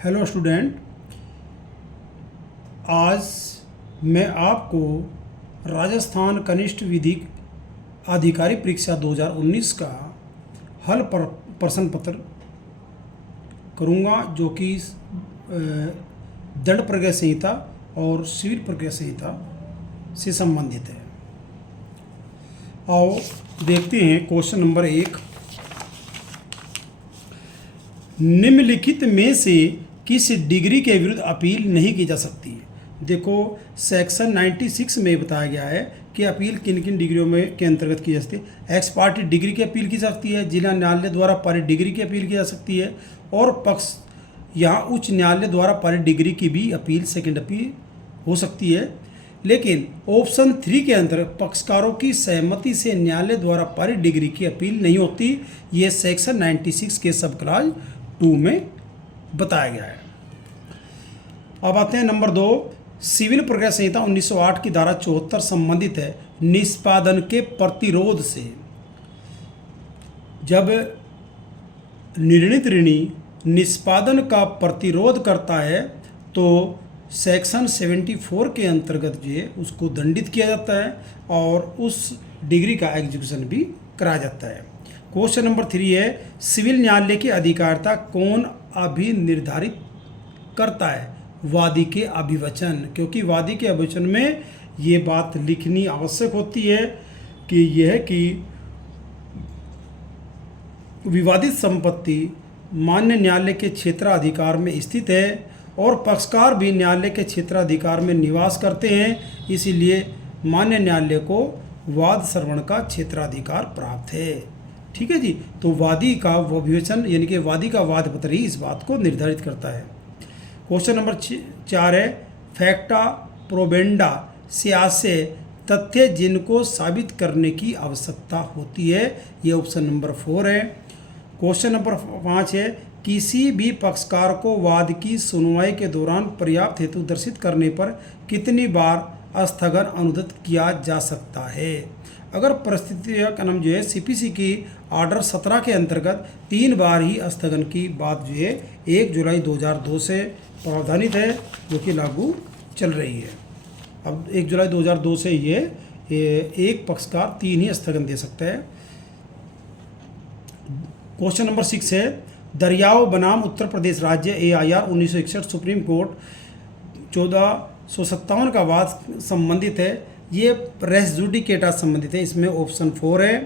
Hello student, आज मैं आपको राजस्थान कनिष्ठ विधिक अधिकारी परीक्षा 2019 का हल प्रश्न पत्र करूँगा, जो कि दंड प्रक्रिया संहिता और सिविल प्रक्रिया संहिता से संबंधित है। आओ देखते हैं क्वेश्चन नंबर 1। निम्नलिखित में से किस डिग्री के विरुद्ध अपील नहीं की जा सकती है। देखो, सेक्शन 96 में बताया गया है कि अपील किन किन डिग्रियों में के अंतर्गत की जा सकती है। एक्स पार्टी डिग्री की अपील की जा सकती है, जिला न्यायालय द्वारा पारित डिग्री की अपील की जा सकती है, और पक्ष यहाँ उच्च न्यायालय द्वारा पारित डिग्री की भी अपील सेकेंड अपील हो सकती है। लेकिन ऑप्शन 3 के अंतर्गत पक्षकारों की सहमति से न्यायालय द्वारा पारित डिग्री की अपील नहीं होती। ये सेक्शन 96 के सब क्लाज 2 में बताया गया है। अब आते हैं नंबर 2। सिविल प्रक्रिया संहिता 1908 की धारा 74 संबंधित है निष्पादन के प्रतिरोध से। जब निर्णीत ऋणी निष्पादन का प्रतिरोध करता है तो सेक्शन 74 के अंतर्गत जो है उसको दंडित किया जाता है और उस डिग्री का एग्जीक्यूशन भी कराया जाता है। क्वेश्चन नंबर 3 है, सिविल न्यायालय की अधिकारिता कौन अभिनिर्धारित करता है। वादी के अभिवचन, क्योंकि वादी के अभिवचन में ये बात लिखनी आवश्यक होती है कि यह कि विवादित संपत्ति मान्य न्यायालय के क्षेत्राधिकार में स्थित है और पक्षकार भी न्यायालय के क्षेत्राधिकार में निवास करते हैं, इसीलिए मान्य न्यायालय को वाद श्रवण का क्षेत्राधिकार प्राप्त है। ठीक है जी। तो वादी का अभिवचन यानी कि वादी का वाद पत्र ही इस बात को निर्धारित करता है। क्वेश्चन नंबर 4 है, फैक्टा प्रोबेंडा से आशय तथ्य जिनको साबित करने की आवश्यकता होती है। ये ऑप्शन नंबर 4 है। क्वेश्चन नंबर 5 है, किसी भी पक्षकार को वाद की सुनवाई के दौरान पर्याप्त हेतु दर्शित करने पर कितनी बार स्थगन अनुदत किया जा सकता है। अगर परिस्थितियाँ का नाम जो है सीपीसी की ऑर्डर 17 के अंतर्गत 3 बार ही स्थगन की बात जो है 1 जुलाई 2002 से प्रावधानित है, जो कि लागू चल रही है। अब 1 जुलाई 2002 से ये एक पक्षकार 3 ही स्थगन दे सकता है। क्वेश्चन नंबर 6 है, दरियाव बनाम उत्तर प्रदेश राज्य AIR 1961 सुप्रीम कोर्ट 1457 का वाद संबंधित है। ये रेस जुडिकेटा संबंधित है, इसमें ऑप्शन 4 है।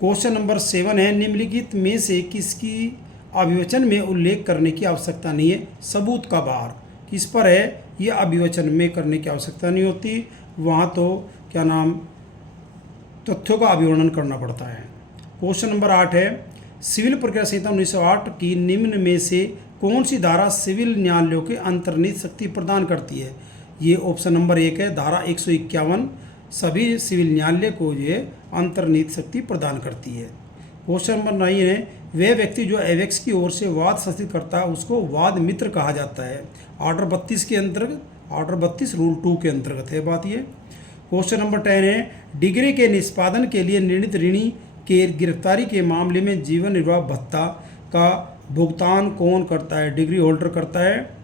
क्वेश्चन नंबर 7 है, निम्नलिखित में से किसकी अभिवचन में उल्लेख करने की आवश्यकता नहीं है। सबूत का भार किस पर है, ये अभिवचन में करने की आवश्यकता नहीं होती, वहाँ तो क्या नाम तथ्यों का अभिवर्णन करना पड़ता है। क्वेश्चन नंबर 8 है, सिविल प्रक्रिया संहिता 1908 की निम्न में से कौन सी धारा सिविल न्यायालयों के अंतर्निहित शक्ति प्रदान करती है। ये ऑप्शन नंबर 1 है, धारा 151 सभी सिविल न्यायालय को ये अंतर्निहित शक्ति प्रदान करती है। क्वेश्चन नंबर 9 है, वह व्यक्ति जो एवेक्स की ओर से वाद संस्थित करता है उसको वाद मित्र कहा जाता है। ऑर्डर 32 के अंतर्गत, ऑर्डर 32 रूल 2 के अंतर्गत है बात ये। क्वेश्चन नंबर 10 है, डिग्री के निष्पादन के लिए निर्णीत ऋणी के गिरफ्तारी के मामले में जीवन निर्वाह भत्ता का भुगतान कौन करता है। डिग्री होल्डर करता है।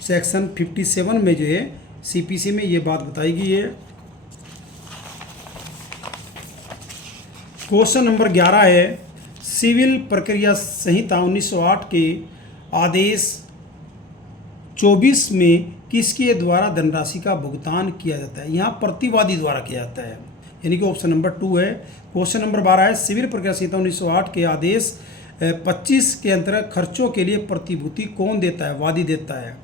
सेक्शन 57 में जो है सीपीसी में ये बात बताई गई है। क्वेश्चन नंबर 11 है, सिविल प्रक्रिया संहिता 1908 के आदेश 24 में किसके द्वारा धनराशि का भुगतान किया जाता है। यहाँ प्रतिवादी द्वारा किया जाता है, यानी कि ऑप्शन नंबर 2 है। क्वेश्चन नंबर 12 है, सिविल प्रक्रिया संहिता 1908 के आदेश 25 के अंतर्गत खर्चों के लिए प्रतिभूति कौन देता है, वादी देता है।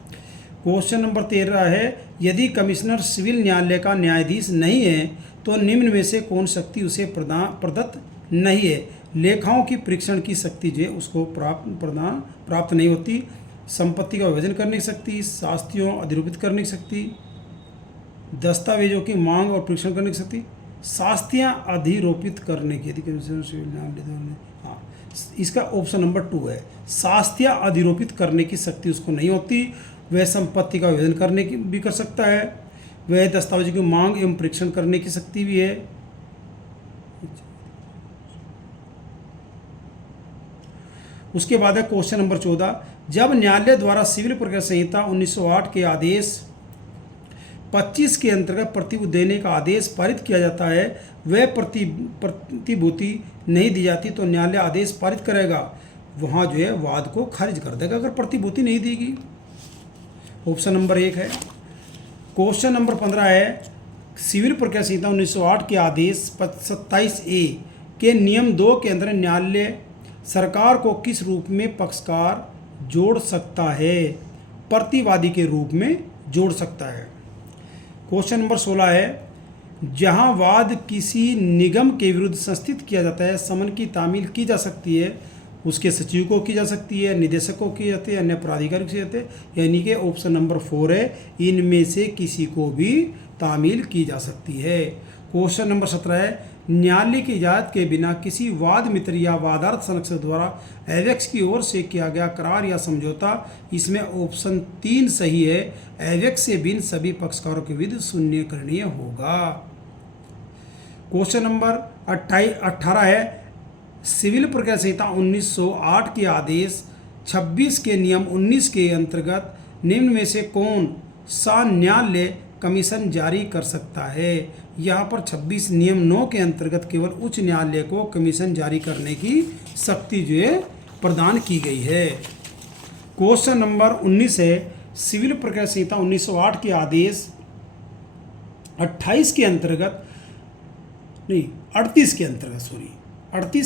क्वेश्चन नंबर 13 है, यदि कमिश्नर सिविल न्यायालय का न्यायाधीश नहीं है तो निम्न में से कौन शक्ति उसे प्रदत्त नहीं है। लेखाओं की परीक्षण की शक्ति जो है उसको प्राप्त नहीं होती। संपत्ति का विभाजन करने की शक्ति, शास्तियों अधिरूपित करने की शक्ति, दस्तावेजों की मांग और परीक्षण करने की शक्ति, शास्तियाँ अधिरोपित करने की, यदि कमिश्नर सिविल न्यायालय, हाँ, इसका ऑप्शन नंबर 2 है। शास्तियाँ अधिरोपित करने की शक्ति उसको नहीं होती। वह संपत्ति का विभाजन करने की भी कर सकता है, वह दस्तावेजों की मांग एवं परीक्षण करने की शक्ति भी है। उसके बाद है क्वेश्चन नंबर 14, जब न्यायालय द्वारा सिविल प्रक्रिया संहिता 1908 के आदेश 25 के अंतर्गत प्रतिभूति देने का आदेश पारित किया जाता है, वह प्रतिभूति नहीं दी जाती तो न्यायालय आदेश पारित करेगा, वहाँ जो है वाद को खारिज कर देगा अगर प्रतिभूति नहीं देगी। ऑप्शन नंबर 1 है। क्वेश्चन नंबर 15 है, सिविल प्रक्रिया संहिता 1908 के आदेश 27A के नियम 2 के अंदर न्यायालय सरकार को किस रूप में पक्षकार जोड़ सकता है? प्रतिवादी के रूप में जोड़ सकता है। क्वेश्चन नंबर 16 है, जहां वाद किसी निगम के विरुद्ध संस्थित किया जाता है, समन की तामील की जा सकती है, उसके सचिव को की जा सकती है, निदेशक को की जाती है, अन्य प्राधिकारी को की जाती है, यानी कि ऑप्शन नंबर 4 है, इनमें से किसी को भी तामील की जा सकती है। क्वेश्चन नंबर 17 है, न्यायालय की इजाज़त के बिना किसी वाद मित्र या वादार्थ संरक्षक द्वारा एवेक्स की ओर से किया गया करार या समझौता, इसमें ऑप्शन 3 सही है, एवेक्स से बिन सभी पक्षकारों के विरुद्ध शून्य करणीय होगा। क्वेश्चन नंबर 18 है, सिविल प्रक्रिया संहिता 1908 के आदेश 26 के नियम 19 के अंतर्गत निम्न में से कौन सा न्यायालय कमीशन जारी कर सकता है? यहाँ पर 26 नियम 9 के अंतर्गत केवल उच्च न्यायालय को कमीशन जारी करने की शक्ति जो है प्रदान की गई है। क्वेश्चन नंबर 19 है, सिविल प्रक्रिया संहिता 1908 के आदेश 38 के अंतर्गत 38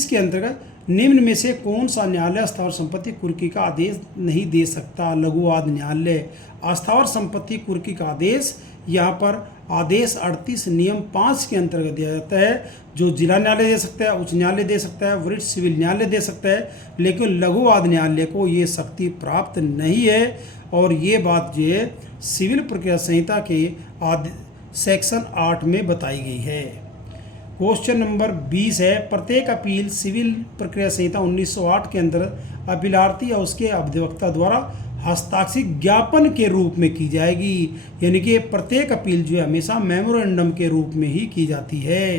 के अंतर्गत निम्न में से कौन सा न्यायालय अस्थावर संपत्ति कुर्की का आदेश नहीं दे सकता? लघुवाद न्यायालय। अस्थावर संपत्ति कुर्की का आदेश यहाँ पर आदेश 38 नियम 5 के अंतर्गत दिया जाता है, जो जिला न्यायालय दे सकता है, उच्च न्यायालय दे सकता है, वरिष्ठ सिविल न्यायालय दे सकता है, लेकिन लघुवाद न्यायालय को ये शक्ति प्राप्त नहीं है। और ये बात जो है सिविल प्रक्रिया संहिता के सेक्शन 8 में बताई गई है। क्वेश्चन नंबर 20 है, प्रत्येक अपील सिविल प्रक्रिया संहिता 1908 के अंदर अपीलार्थी या उसके अधिवक्ता द्वारा हस्ताक्षरित ज्ञापन के रूप में की जाएगी, यानी कि प्रत्येक अपील जो है हमेशा मेमोरेंडम के रूप में ही की जाती है।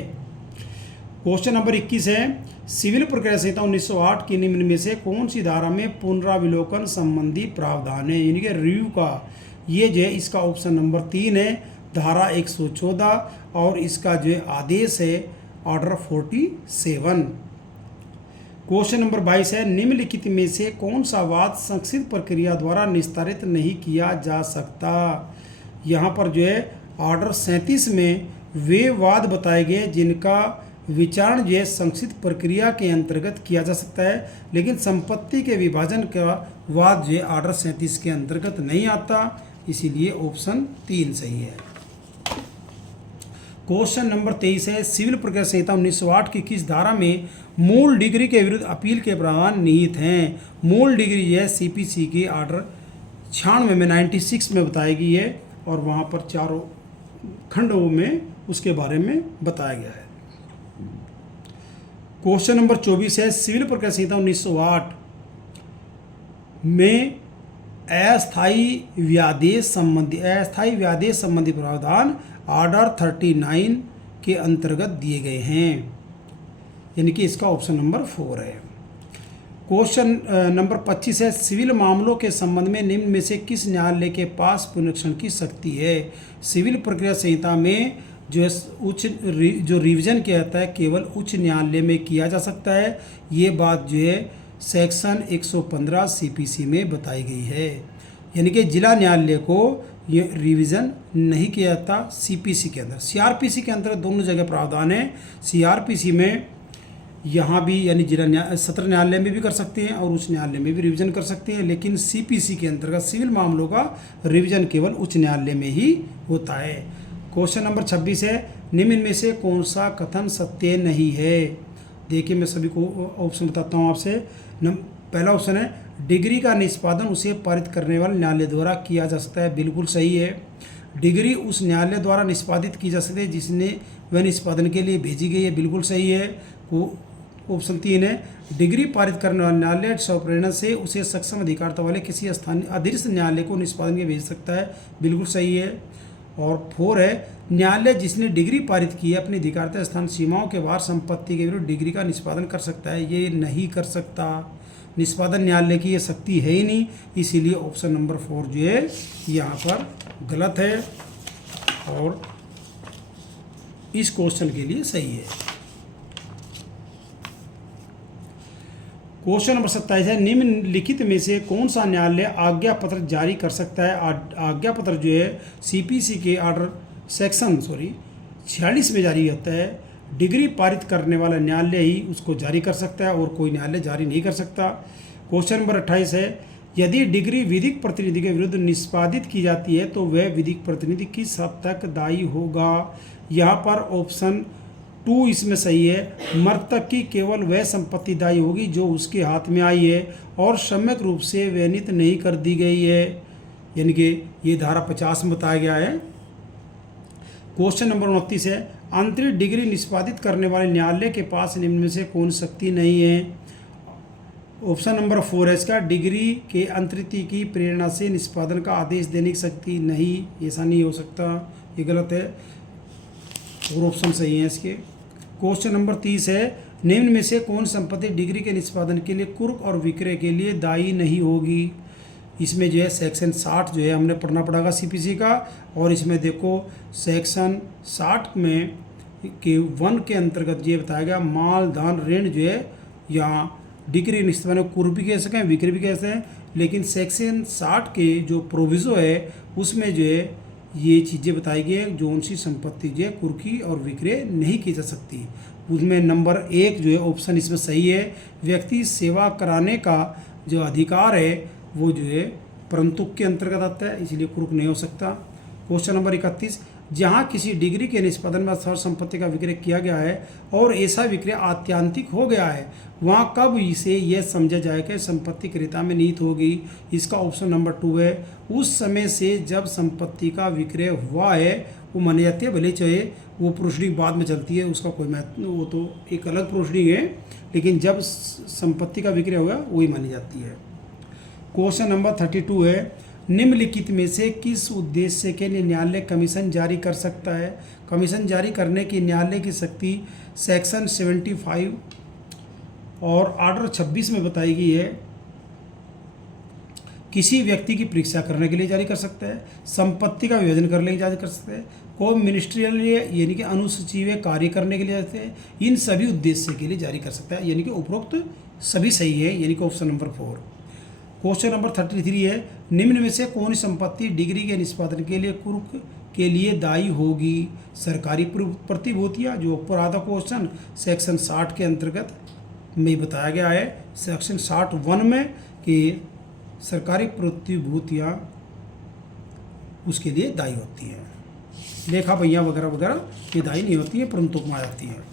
क्वेश्चन नंबर 21 है, सिविल प्रक्रिया संहिता 1908 की निम्न में से कौन सी धारा में पुनराविलोकन संबंधी प्रावधान है, यानी कि रिव्यू का, ये जो है इसका ऑप्शन नंबर 3 है, धारा 114, और इसका जो है आदेश है ऑर्डर 47। क्वेश्चन नंबर 22 है, निम्नलिखित में से कौन सा वाद संक्षिप्त प्रक्रिया द्वारा निस्तारित नहीं किया जा सकता? यहाँ पर जो है ऑर्डर 37 में वे वाद बताए गए जिनका विचारण जो है संक्षिप्त प्रक्रिया के अंतर्गत किया जा सकता है, लेकिन संपत्ति के विभाजन का वाद जो है ऑर्डर 37 के अंतर्गत नहीं आता, इसीलिए ऑप्शन 3 सही है। क्वेश्चन नंबर 23 है, सिविल प्रक्रिया संहिता 1908 की किस धारा में मूल डिग्री के विरुद्ध अपील के प्रावधान निहित हैं? मूल डिग्री यह सीपीसी की ऑर्डर 96 में 96 में बताई गई है, और वहाँ पर चारों खंडों में उसके बारे में बताया गया है। क्वेश्चन नंबर 24 है, सिविल प्रक्रिया संहिता 1908 में अस्थायी व्यादेश संबंधी प्रावधान ऑर्डर 39 के अंतर्गत दिए गए हैं, यानी कि इसका ऑप्शन नंबर 4 है। क्वेश्चन नंबर 25 है, सिविल मामलों के संबंध में निम्न में से किस न्यायालय के पास पुनरीक्षण की शक्ति है? सिविल प्रक्रिया संहिता में जो रिवीजन किया जाता है केवल उच्च न्यायालय में किया जा सकता है, ये बात जो है सेक्शन 115 सीपीसी में बताई गई है, यानी कि जिला न्यायालय को ये रिवीजन नहीं किया जाता सीपीसी के अंदर। सीआरपीसी के अंदर दोनों जगह प्रावधान है, सीआरपीसी में यहाँ भी यानी जिला सत्र न्यायालय में भी कर सकते हैं और उच्च न्यायालय में भी रिवीजन कर सकते हैं, लेकिन सीपीसी के अंतर्गत सिविल मामलों का रिवीजन केवल उच्च न्यायालय में ही होता है। क्वेश्चन नंबर 26 है, निम्न में से कौन सा कथन सत्य नहीं है? देखिए मैं सभी को ऑप्शन बताता हूँ आपसे। पहला ऑप्शन है, डिग्री का निष्पादन उसे पारित करने वाले न्यायालय द्वारा किया जा सकता है, बिल्कुल सही है। डिग्री उस न्यायालय द्वारा निष्पादित की जा सकती है जिसने वह निष्पादन के लिए भेजी गई है, बिल्कुल सही है। ऑप्शन 3 है, डिग्री पारित करने वाला न्यायालय स्वप्रेरणा से उसे सक्षम अधिकारता वाले किसी स्थानीय अधीनस्थ न्यायालय को निष्पादन के भेज सकता है, बिल्कुल सही है। और 4 है, न्यायालय जिसने डिग्री पारित की है अपनी अधिकारता स्थान सीमाओं के बाहर संपत्ति के विरुद्ध डिग्री का निष्पादन कर सकता है, ये नहीं कर सकता। निष्पादन न्यायालय की ये शक्ति है ही नहीं, इसीलिए ऑप्शन नंबर 4 जो है यहाँ पर गलत है और इस क्वेश्चन के लिए सही है। क्वेश्चन नंबर 27 है, निम्नलिखित में से कौन सा न्यायालय आज्ञा पत्र जारी कर सकता है। आज्ञा पत्र जो है सीपीसी के आर्डर सेक्शन 46 में जारी होता है। डिग्री पारित करने वाला न्यायालय ही उसको जारी कर सकता है और कोई न्यायालय जारी नहीं कर सकता। क्वेश्चन नंबर 28 है, यदि डिग्री विधिक प्रतिनिधि के विरुद्ध निष्पादित की जाती है तो वह विधिक प्रतिनिधि किस हद तक दायी होगा। यहाँ पर ऑप्शन 2 इसमें सही है। मृतक की केवल वह संपत्ति दायी होगी जो उसके हाथ में आई है और सम्यक रूप से व्यनित नहीं कर दी गई है, यानी कि ये धारा 50 में बताया गया है। क्वेश्चन नंबर 29 है, अंतरिम डिग्री निष्पादित करने वाले न्यायालय के पास निम्न में से कौन शक्ति नहीं है। ऑप्शन नंबर 4 है इसका, डिग्री के अंतरिम की प्रेरणा से निष्पादन का आदेश देने की शक्ति नहीं, ऐसा नहीं हो सकता, ये गलत है और ऑप्शन सही है इसके। क्वेश्चन नंबर 30 है, निम्न में से कौन संपत्ति डिग्री के निष्पादन के लिए कुर्क और विक्रय के लिए दायी नहीं होगी। इसमें जो है सेक्शन 60 जो है हमने पढ़ना पड़ेगा सीपीसी का, और इसमें देखो सेक्शन 60 में के 1 के अंतर्गत ये बताया गया माल धन ऋण जो है यहाँ डिग्री निष्पादन कुर्क भी कह सकें विक्रय भी कह सकें, लेकिन सेक्शन 60 के जो प्रोविज़ो है उसमें जो है ये चीज़ें बताई गई है जो उनसी संपत्ति जो है कुर्की और विक्रय नहीं की जा सकती। उसमें नंबर 1 जो है ऑप्शन इसमें सही है, व्यक्ति सेवा कराने का जो अधिकार है वो जो है परंतुक के अंतर्गत आता है, इसलिए कुर्क नहीं हो सकता। क्वेश्चन नंबर 31, जहाँ किसी डिग्री के निष्पादन में सर्व संपत्ति का विक्रय किया गया है और ऐसा विक्रय आत्यांतिक हो गया है, वहाँ कब इसे यह समझा जाए कि संपत्ति क्रेता में निहित होगी। इसका ऑप्शन नंबर 2 है, उस समय से जब संपत्ति का विक्रय हुआ है वो मानी जाती है, भले चाहे वो प्रोसीडिंग बाद में चलती है, उसका कोई महत्व, वो तो एक अलग प्रोसीडिंग है, लेकिन जब संपत्ति का विक्रय हुआ वही मानी जाती है। क्वेश्चन नंबर 32 है, निम्नलिखित में से किस उद्देश्य के लिए न्यायालय कमीशन जारी कर सकता है। कमीशन जारी करने की न्यायालय की शक्ति सेक्शन 75 और आर्डर 26 में बताई गई है। किसी व्यक्ति की परीक्षा करने के लिए जारी कर सकता है, संपत्ति का विभाजन करने के लिए जारी कर सकता है, को मिनिस्ट्रियल यानी कि अनुसूचीय कार्य करने के लिए जाते हैं, इन सभी उद्देश्य के लिए जारी कर सकता है, यानी कि उपरोक्त सभी सही है, यानी कि ऑप्शन नंबर 4। क्वेश्चन नंबर 33 है, निम्न में से कौन संपत्ति डिग्री के निष्पादन के लिए कुर्क के लिए दायी होगी। सरकारी प्रतिभूतियाँ, जो ऊपर आधा क्वेश्चन सेक्शन 60 के अंतर्गत में बताया गया है, सेक्शन 61 में कि सरकारी प्रतिभूतियाँ उसके लिए दायी होती हैं, लेखा भैया वगैरह वगैरह ये दायी नहीं होती है परंतु में आ जाती है।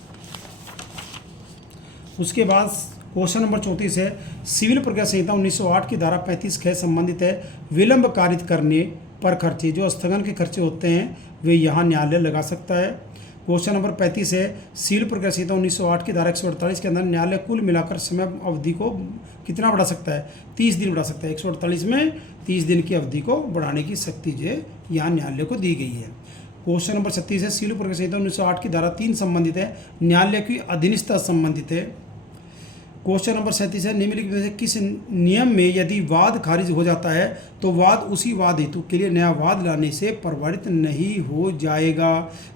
उसके बाद क्वेश्चन नंबर 34 है, सिविल प्रक्रिया संहिता 1908 की धारा 35 ख संबंधित है, विलंब कारित करने पर खर्चे, जो स्थगन के खर्चे होते हैं वे यहाँ न्यायालय लगा सकता है। क्वेश्चन नंबर 35 है, सिविल प्रक्रिया संहिता 1908 की धारा 148 के अंदर न्यायालय कुल मिलाकर समय अवधि को कितना बढ़ा सकता है, 30 दिन बढ़ा सकता है। 148 में 30 दिन की अवधि को बढ़ाने की शक्ति जो है यहाँ न्यायालय को दी गई है। क्वेश्चन नंबर 36 है, सिविल प्रक्रिया संहिता 1908 की धारा 3 संबंधित है, न्यायालय की अधीनस्था संबंधित है। क्वेश्चन नंबर 37 है, निम्नलिखित में से किस नियम में यदि वाद खारिज हो जाता है तो वाद उसी वाद हेतु के लिए नया वाद लाने से प्रभावित नहीं हो जाएगा।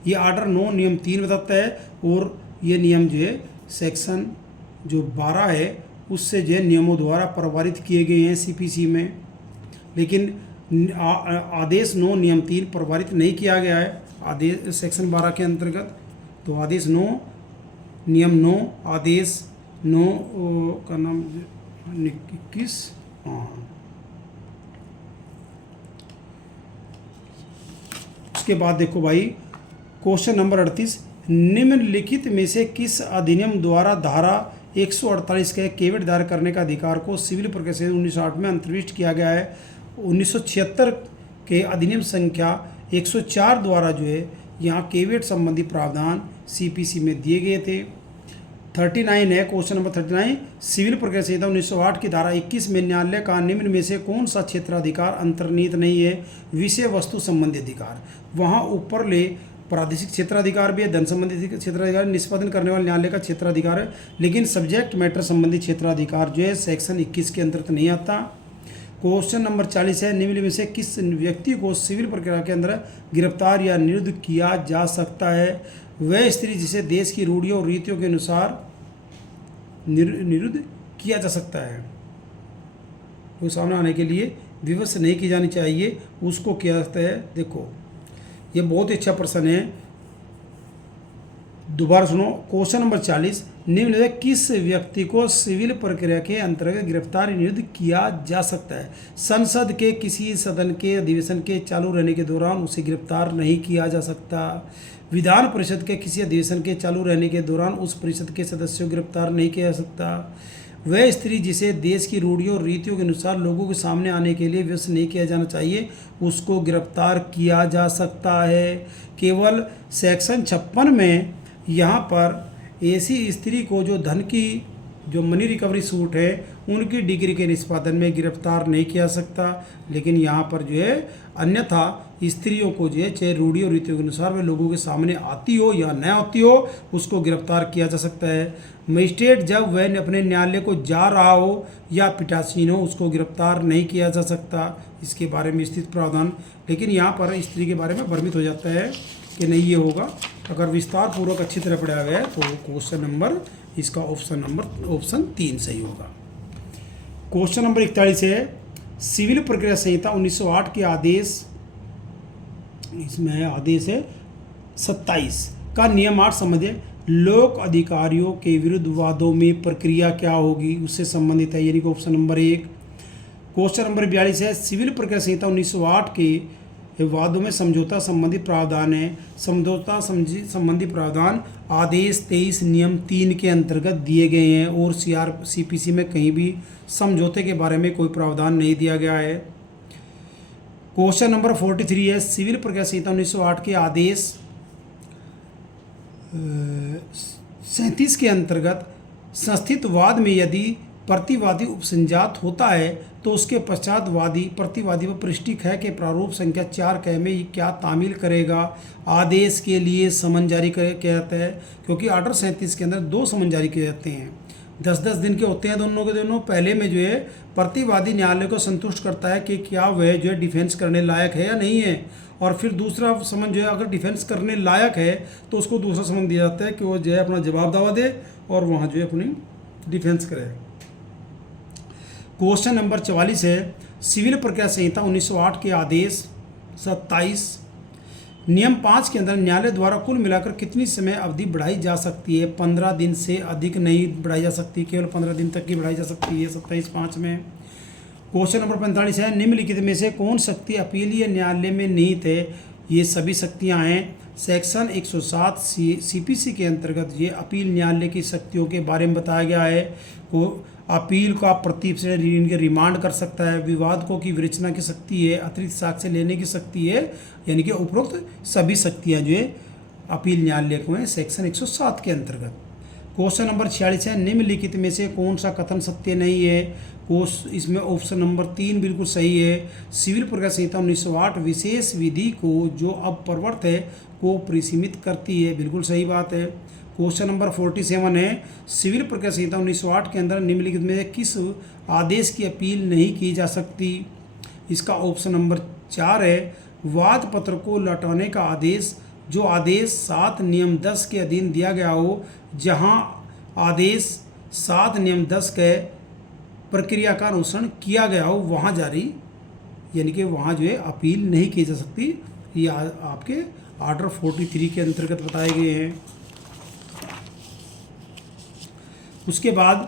ये आर्डर 9 नियम 3 बताता है, और ये नियम जो है सेक्शन जो 12 है उससे जो है नियमों द्वारा प्रभावित किए गए हैं सीपीसी में, लेकिन आदेश 9 नियम 3 प्रभावित नहीं किया गया है आदेश सेक्शन 12 के अंतर्गत। तो आदेश 9 नियम 9 आदेश 9 का नाम 21, हाँ। उसके बाद देखो भाई क्वेश्चन नंबर 38, निम्नलिखित में से किस अधिनियम द्वारा धारा 148 के केवट दायर करने का अधिकार को सिविल प्रक्रिया संहिता 1908 में अंतर्निष्ठ किया गया है। 1976 के अधिनियम संख्या 104 द्वारा जो है यहाँ केवट संबंधी प्रावधान सीपीसी में दिए गए थे। 39 है, क्वेश्चन नंबर 39, सिविल प्रक्रिया संहिता 1908 की धारा 21 में न्यायालय का निम्न में से कौन सा क्षेत्राधिकार अंतर्निहित नहीं है। विषय वस्तु संबंधी अधिकार, वहाँ ऊपर ले प्रादेशिक क्षेत्राधिकार भी है, धन संबंधी क्षेत्राधिकार, निष्पादन करने वाले न्यायालय का क्षेत्राधिकार है, लेकिन सब्जेक्ट मैटर संबंधी क्षेत्राधिकार जो है सेक्शन 21 के अंतर्गत नहीं आता। क्वेश्चन नंबर 40 है, निम्न में से किस व्यक्ति को सिविल प्रक्रिया के अंदर गिरफ्तार या निरुद्ध किया जा सकता है? वह स्त्री जिसे देश की रूढ़ियों और रीतियों के अनुसार निरुद्ध किया जा सकता है, वो सामने आने के लिए विवश नहीं की जानी चाहिए, उसको किया जाता है। देखो ये बहुत ही अच्छा प्रश्न है, दोबारा सुनो। क्वेश्चन नंबर 40, निम्न में किस व्यक्ति को सिविल प्रक्रिया के अंतर्गत गिरफ्तार निरुद्ध किया जा सकता है? संसद के किसी सदन के अधिवेशन के चालू रहने के दौरान उसे गिरफ्तार नहीं किया जा सकता। विधान परिषद के किसी अधिवेशन के चालू रहने के दौरान उस परिषद के सदस्यों को गिरफ्तार नहीं किया जा सकता। वह स्त्री जिसे देश की रूढ़ियों और रीतियों के अनुसार लोगों के सामने आने के लिए विवश नहीं किया जाना चाहिए, उसको गिरफ्तार किया जा सकता है। केवल सेक्शन 56 में यहाँ पर ऐसी स्त्री को जो धन की जो मनी रिकवरी सूट है उनकी डिग्री के निष्पादन में गिरफ्तार नहीं किया जा सकता, लेकिन यहाँ पर जो है अन्यथा स्त्रियों को जो है चाहे रूढ़ी और रीतियों के अनुसार वे लोगों के सामने आती हो या न आती हो उसको गिरफ्तार किया जा सकता है। मजिस्ट्रेट जब वह अपने न्यायालय को जा रहा हो या पीठासीन हो उसको गिरफ्तार नहीं किया जा सकता, इसके बारे में स्थित प्रावधान। लेकिन यहाँ पर स्त्री के बारे में भ्रमित हो जाता है कि नहीं ये होगा। अगर विस्तार पूर्वक अच्छी तरह पढ़ा गया है तो क्वेश्चन नंबर इसका ऑप्शन 3 सही होगा। क्वेश्चन नंबर 41 है, सिविल प्रक्रिया संहिता 1908 के आदेश, इसमें आदेश है 27 का नियम 8 संबंधित लोक अधिकारियों के विरुद्ध वादों में प्रक्रिया क्या होगी उससे संबंधित है, यानी कि ऑप्शन नंबर 1। क्वेश्चन नंबर 42 है, सिविल प्रक्रिया संहिता 1908 के वादों में समझौता संबंधी प्रावधान है। समझौता संबंधी प्रावधान आदेश 23 नियम 3 के अंतर्गत दिए गए हैं और CPC में कहीं भी समझौते के बारे में कोई प्रावधान नहीं दिया गया है। क्वेश्चन नंबर 43 है, सिविल प्रक्रिया संहिता 1908 के आदेश 37 के अंतर्गत संस्थित वाद में यदि प्रतिवादी उपसंजात होता है तो उसके पश्चात वादी प्रतिवादी व पृष्ठी ख के प्रारूप संख्या 4 क में क्या तामील करेगा? आदेश के लिए समन जारी किया जाता है, क्योंकि आर्डर 37 के अंदर 2 समन जारी किए जाते हैं, 10-10 दिन के होते हैं दोनों के दोनों। पहले में जो है प्रतिवादी न्यायालय को संतुष्ट करता है कि क्या वह जो है डिफेंस करने लायक है या नहीं है, और फिर दूसरा समन जो है अगर डिफेंस करने लायक है तो उसको दूसरा समन दिया जाता है कि वो जो है अपना जवाब दावा दे और वहाँ जो है अपनी डिफेंस करे। क्वेश्चन नंबर 44 है, सिविल प्रक्रिया संहिता 1908 के आदेश 27 नियम 5 के अंदर न्यायालय द्वारा कुल मिलाकर कितनी समय अवधि बढ़ाई जा सकती है? 15 दिन से अधिक नहीं बढ़ाई जा सकती, केवल 15 दिन तक की बढ़ाई जा सकती है 27(5) में। क्वेश्चन नंबर 45 है, निम्नलिखित में से कौन शक्ति अपीलीय न्यायालय में निहित है? ये सभी शक्तियाँ हैं। सेक्शन 107 CPC के अंतर्गत ये अपील न्यायालय की शक्तियों के बारे में बताया गया है। वो अपील का प्रतिपक्ष इनके रिमांड कर सकता है, विवादकों की विवेचना की शक्ति है, अतिरिक्त साक्ष्य लेने की शक्ति है, यानी कि उपरोक्त सभी शक्तियाँ जो है अपील न्यायालय को हैं सेक्शन 107 के अंतर्गत। क्वेश्चन नंबर 46 है, निम्नलिखित में से कौन सा कथन सत्य नहीं है? इसमें ऑप्शन नंबर 3 बिल्कुल सही है। सिविल प्रक्रिया संहिता 1908 विशेष विधि को जो अब प्रवर्त है को परिसीमित करती है, बिल्कुल सही बात है। क्वेश्चन नंबर 47 है, सिविल प्रक्रिया संहिता 1908 के अंदर निम्नलिखित में किस आदेश की अपील नहीं की जा सकती? इसका ऑप्शन नंबर 4 है, वाद पत्र को लौटाने का आदेश जो आदेश 7 नियम 10 के अधीन दिया गया हो, जहां आदेश 7 नियम 10 के प्रक्रिया का अनुसरण किया गया हो वहां जारी, यानी कि वहां जो है अपील नहीं की जा सकती। ये आपके आर्डर 43 के अंतर्गत बताए गए हैं। उसके बाद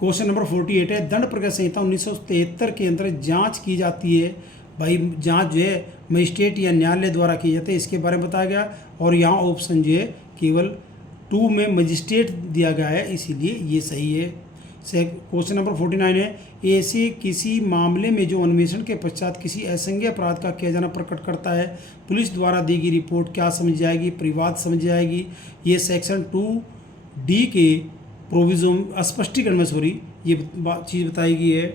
क्वेश्चन नंबर 48 है, दंड प्रक्रिया संहिता 1973 के अंतर्गत जांच की जाती है। भाई जांच जो है मजिस्ट्रेट या न्यायालय द्वारा की जाती है, इसके बारे में बताया गया। और यहाँ ऑप्शन जो है केवल 2 में मजिस्ट्रेट दिया गया है, इसीलिए ये सही है। क्वेश्चन नंबर 49 है, ऐसे किसी मामले में जो अन्वेषण के पश्चात किसी असंज्ञेय अपराध का किया जाना प्रकट करता है, पुलिस द्वारा दी गई रिपोर्ट क्या समझ जाएगी? परिवाद समझ जाएगी। ये सेक्शन 2D के प्रोविजन स्पष्टीकरण में ये चीज़ बताई गई है।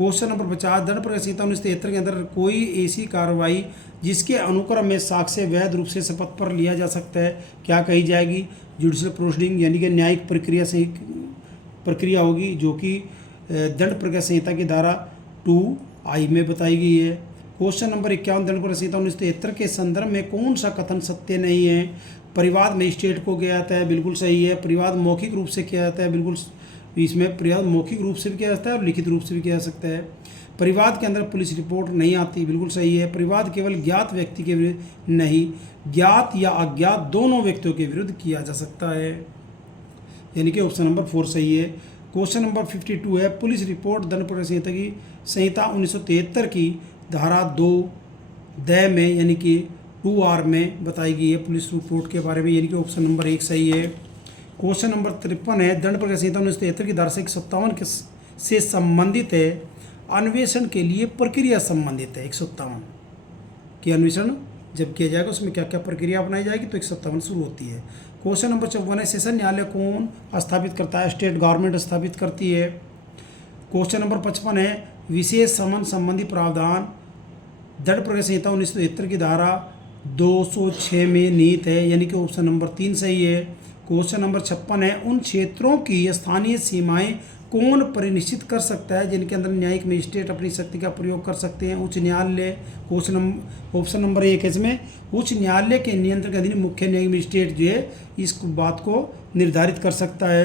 क्वेश्चन नंबर 50, दंड प्रक्रिया संहिता 1973 के अंदर कोई ऐसी कार्रवाई जिसके अनुक्रम में साक्ष्य वैध रूप से शपथ पर लिया जा सकता है क्या कही जाएगी? जुडिशियल प्रोसीडिंग, यानी कि न्यायिक प्रक्रिया से प्रक्रिया होगी, जो कि दंड प्रक्रिया संहिता की धारा 2I में बताई गई है। क्वेश्चन नंबर 51, दंड प्रक्रिया संहिता 1973 के संदर्भ में कौन सा कथन सत्य नहीं है? परिवाद मजिस्ट्रेट को किया जाता है, बिल्कुल सही है। परिवाद मौखिक रूप से किया जाता है, बिल्कुल, इसमें परिवाद मौखिक रूप से भी किया जाता है और लिखित रूप से भी किया जा सकता है। परिवाद के अंदर पुलिस रिपोर्ट नहीं आती, बिल्कुल सही है। परिवाद केवल ज्ञात व्यक्ति के विरुद्ध नहीं, ज्ञात या अज्ञात दोनों व्यक्तियों के विरुद्ध किया जा सकता है, यानी कि ऑप्शन नंबर 4 सही है। क्वेश्चन नंबर 52 है, पुलिस रिपोर्ट दंड प्रक्रिया संहिता की संहिता 1973 की धारा 2 में, यानी कि 2R में बताई गई है पुलिस रिपोर्ट के बारे में, यानी कि ऑप्शन नंबर 1 सही है। क्वेश्चन नंबर 53 है, दंड प्रक्रिया संहिता 1973 की धारा 157 से संबंधित है, अन्वेषण के लिए प्रक्रिया संबंधित है। 157 कि अन्वेषण जब किया जाएगा उसमें क्या क्या प्रक्रिया अपनाई जाएगी, तो 157 शुरू होती है। क्वेश्चन नंबर 54 है, सेशन न्यायालय कौन स्थापित करता है? स्टेट गवर्नमेंट स्थापित करती है। क्वेश्चन नंबर 55 है, विशेष समन संबंधी प्रावधान दंड प्रक्रिया संहिता 1973 की धारा 206 में निहित है, यानी कि ऑप्शन नंबर 3 सही है। क्वेश्चन नंबर 56 है, उन क्षेत्रों की स्थानीय सीमाएं कौन परिनिश्चित कर सकता है जिनके अंदर न्यायिक मजिस्ट्रेट अपनी शक्ति का प्रयोग कर सकते हैं? उच्च न्यायालय। ऑप्शन नंबर 1 है इसमें, उच्च न्यायालय के नियंत्रण के अधीन मुख्य न्यायिक मजिस्ट्रेट जो है इस बात को निर्धारित कर सकता है।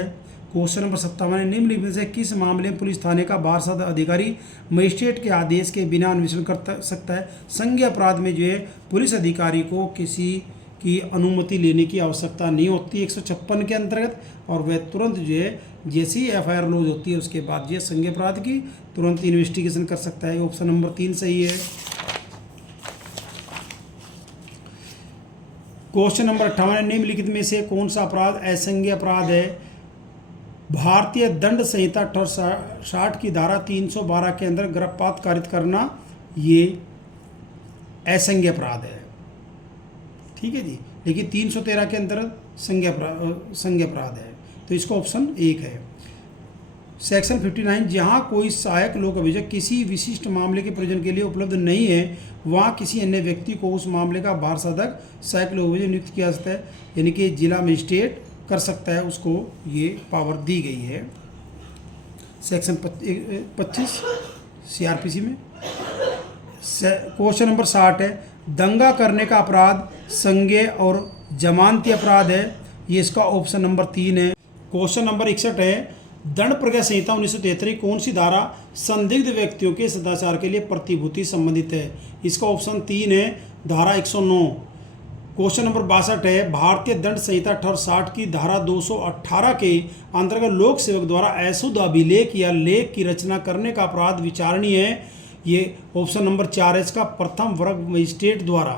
क्वेश्चन नंबर 57 है, निम्नलिखित में से किस मामले में पुलिस थाने का बारसाद अधिकारी मजिस्ट्रेट के आदेश के बिना अन्वेषण कर सकता है? संज्ञेय अपराध में जो है पुलिस अधिकारी को किसी की अनुमति लेने की आवश्यकता नहीं होती 156 के अंतर्गत, और वह तुरंत जो है जैसी FIR लॉज होती है उसके बाद जो है संज्ञेय अपराध की तुरंत इन्वेस्टिगेशन कर सकता है। ऑप्शन नंबर 3 सही है। क्वेश्चन नंबर 58, निम्नलिखित में से कौन सा अपराध असंज्ञेय अपराध है? भारतीय दंड संहिता 68 की धारा 312 के अंदर गर्भपात कारित करना ये असंज्ञेय अपराध है, ठीक है जी, लेकिन 313 के अंतर्गत संज्ञेय अपराध है, तो इसका ऑप्शन 1 है। सेक्शन 59, जहां कोई सहायक लोक अभियोजक किसी विशिष्ट मामले के प्रयोजन के लिए उपलब्ध नहीं है वहां किसी अन्य व्यक्ति को उस मामले का बारसाधक सहायक लोक अभियोजक नियुक्त किया जाता है, यानी कि जिला मजिस्ट्रेट कर सकता है, उसको ये पावर दी गई है सेक्शन 25 CRPC में। क्वेश्चन नंबर 60 है, दंगा करने का अपराध संज्ञेय और जमानती अपराध है, ये इसका ऑप्शन नंबर 3 है। क्वेश्चन नंबर 61 है, दंड प्रक्रिया संहिता 1973 कौन सी धारा संदिग्ध व्यक्तियों के सदाचार के लिए प्रतिभूति संबंधित है? इसका ऑप्शन 3 है, धारा 109। क्वेश्चन नंबर 62 है, भारतीय दंड संहिता 68 की धारा 218 के अंतर्गत लोक सेवक द्वारा अशुद्ध अभिलेख या लेख की रचना करने का अपराध विचारणीय है, ये ऑप्शन नंबर 4 है इसका, प्रथम वर्ग मजिस्ट्रेट द्वारा।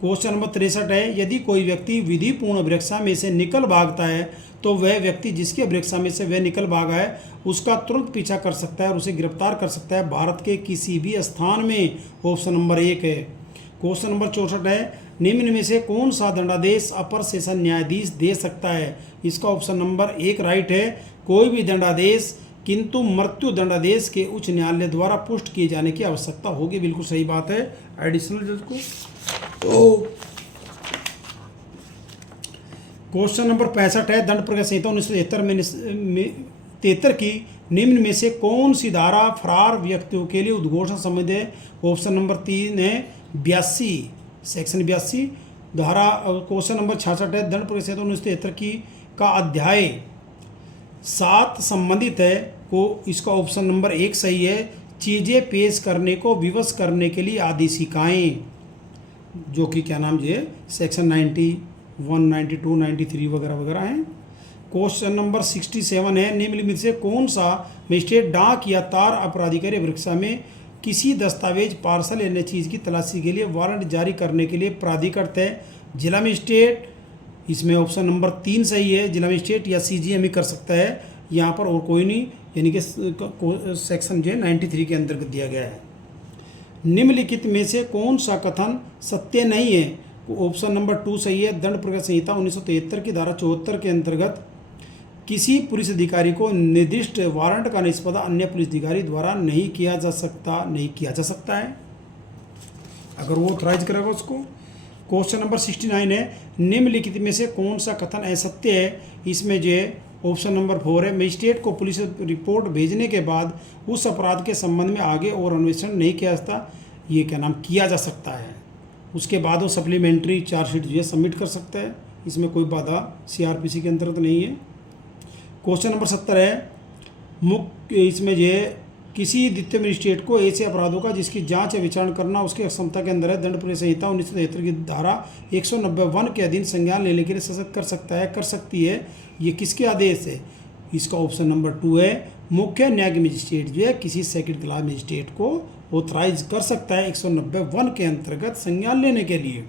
क्वेश्चन नंबर 63 है, यदि कोई व्यक्ति विधिपूर्ण अभिरक्षा में से निकल भागता है तो वह व्यक्ति जिसकी अभिरक्षा में से वह निकल भागा है उसका तुरंत पीछा कर सकता है और उसे गिरफ्तार कर सकता है भारत के किसी भी स्थान में, ऑप्शन नंबर 1 है। क्वेश्चन नंबर 64 है, निम्न में से कौन सा दंडादेश अपर सेशन न्यायाधीश दे सकता है? इसका ऑप्शन नंबर 1 राइट है, कोई भी दंडादेश, किंतु मृत्यु दंडादेश के उच्च न्यायालय द्वारा पुष्ट किए जाने की आवश्यकता होगी, बिल्कुल सही बात है एडिशनल जज को। तो क्वेश्चन नंबर 65 है, दंड प्रक्रिया संहिता 1973 की निम्न में से कौन सी धारा फरार व्यक्तियों के लिए उद्घोषणा संबंधित है? ऑप्शन नंबर 3 है 82, सेक्शन 82 धारा। क्वेश्चन नंबर 66 है, दंड प्रक्रिया संहिता 1973 की का अध्याय 7 संबंधित है को, इसका ऑप्शन नंबर 1 सही है, चीज़ें पेश करने को विवश करने के लिए आदेशिकाएँ, जो कि क्या नाम जो है सेक्शन 91, 92, 93 वगैरह वगैरह हैं। क्वेश्चन नंबर 67 है, निम्नलिखित से कौन सा मजिस्ट्रेट डाक या तार अपराधिकारी अभिरक्षा में किसी दस्तावेज, पार्सल या अन्य चीज़ की तलाशी के लिए वारंट जारी करने के लिए प्राधिकृत है? जिला मजिस्ट्रेट, इसमें ऑप्शन नंबर 3 सही है, जिला मजिस्ट्रेट या CGM ही कर सकता है यहाँ पर, और कोई नहीं, यानी कि सेक्शन जो है 93 के अंतर्गत दिया गया है। निम्नलिखित में से कौन सा कथन सत्य नहीं है? ऑप्शन नंबर 2 सही है, दंड प्रक्रिया संहिता 1973 की धारा 74 के अंतर्गत किसी पुलिस अधिकारी को निर्दिष्ट वारंट का निष्पादन अन्य पुलिस अधिकारी द्वारा नहीं किया जा सकता है अगर वो ऑथराइज करेगा उसको। क्वेश्चन नंबर 69 है, निम्नलिखित में से कौन सा कथन असत्य है? इसमें जो है ऑप्शन नंबर 4 है, मजिस्ट्रेट को पुलिस रिपोर्ट भेजने के बाद उस अपराध के संबंध में आगे और अन्वेषण नहीं किया जाता, ये क्या नाम किया जा सकता है। उसके बाद वो सप्लीमेंट्री चार्जशीट जो है सबमिट कर सकता है, इसमें कोई बाधा CRPC के अंतर्गत नहीं है। क्वेश्चन नंबर 70 है, मुख्य इसमें जो है किसी द्वितीय मजिस्ट्रेट को ऐसे अपराधों का जिसकी जांच या विचारण करना उसके क्षमता के अंदर है, दंड प्रक्रिया संहिता 1973 की धारा 190(1) के अधीन संज्ञान लेने के लिए सशक्त कर सकती है। ये किसके आदेश है? इसका ऑप्शन नंबर 2 है, मुख्य न्यायिक मजिस्ट्रेट जो है किसी सेकंड क्लास मजिस्ट्रेट को ऑथराइज कर सकता है 190(1) के अंतर्गत संज्ञान लेने के लिए।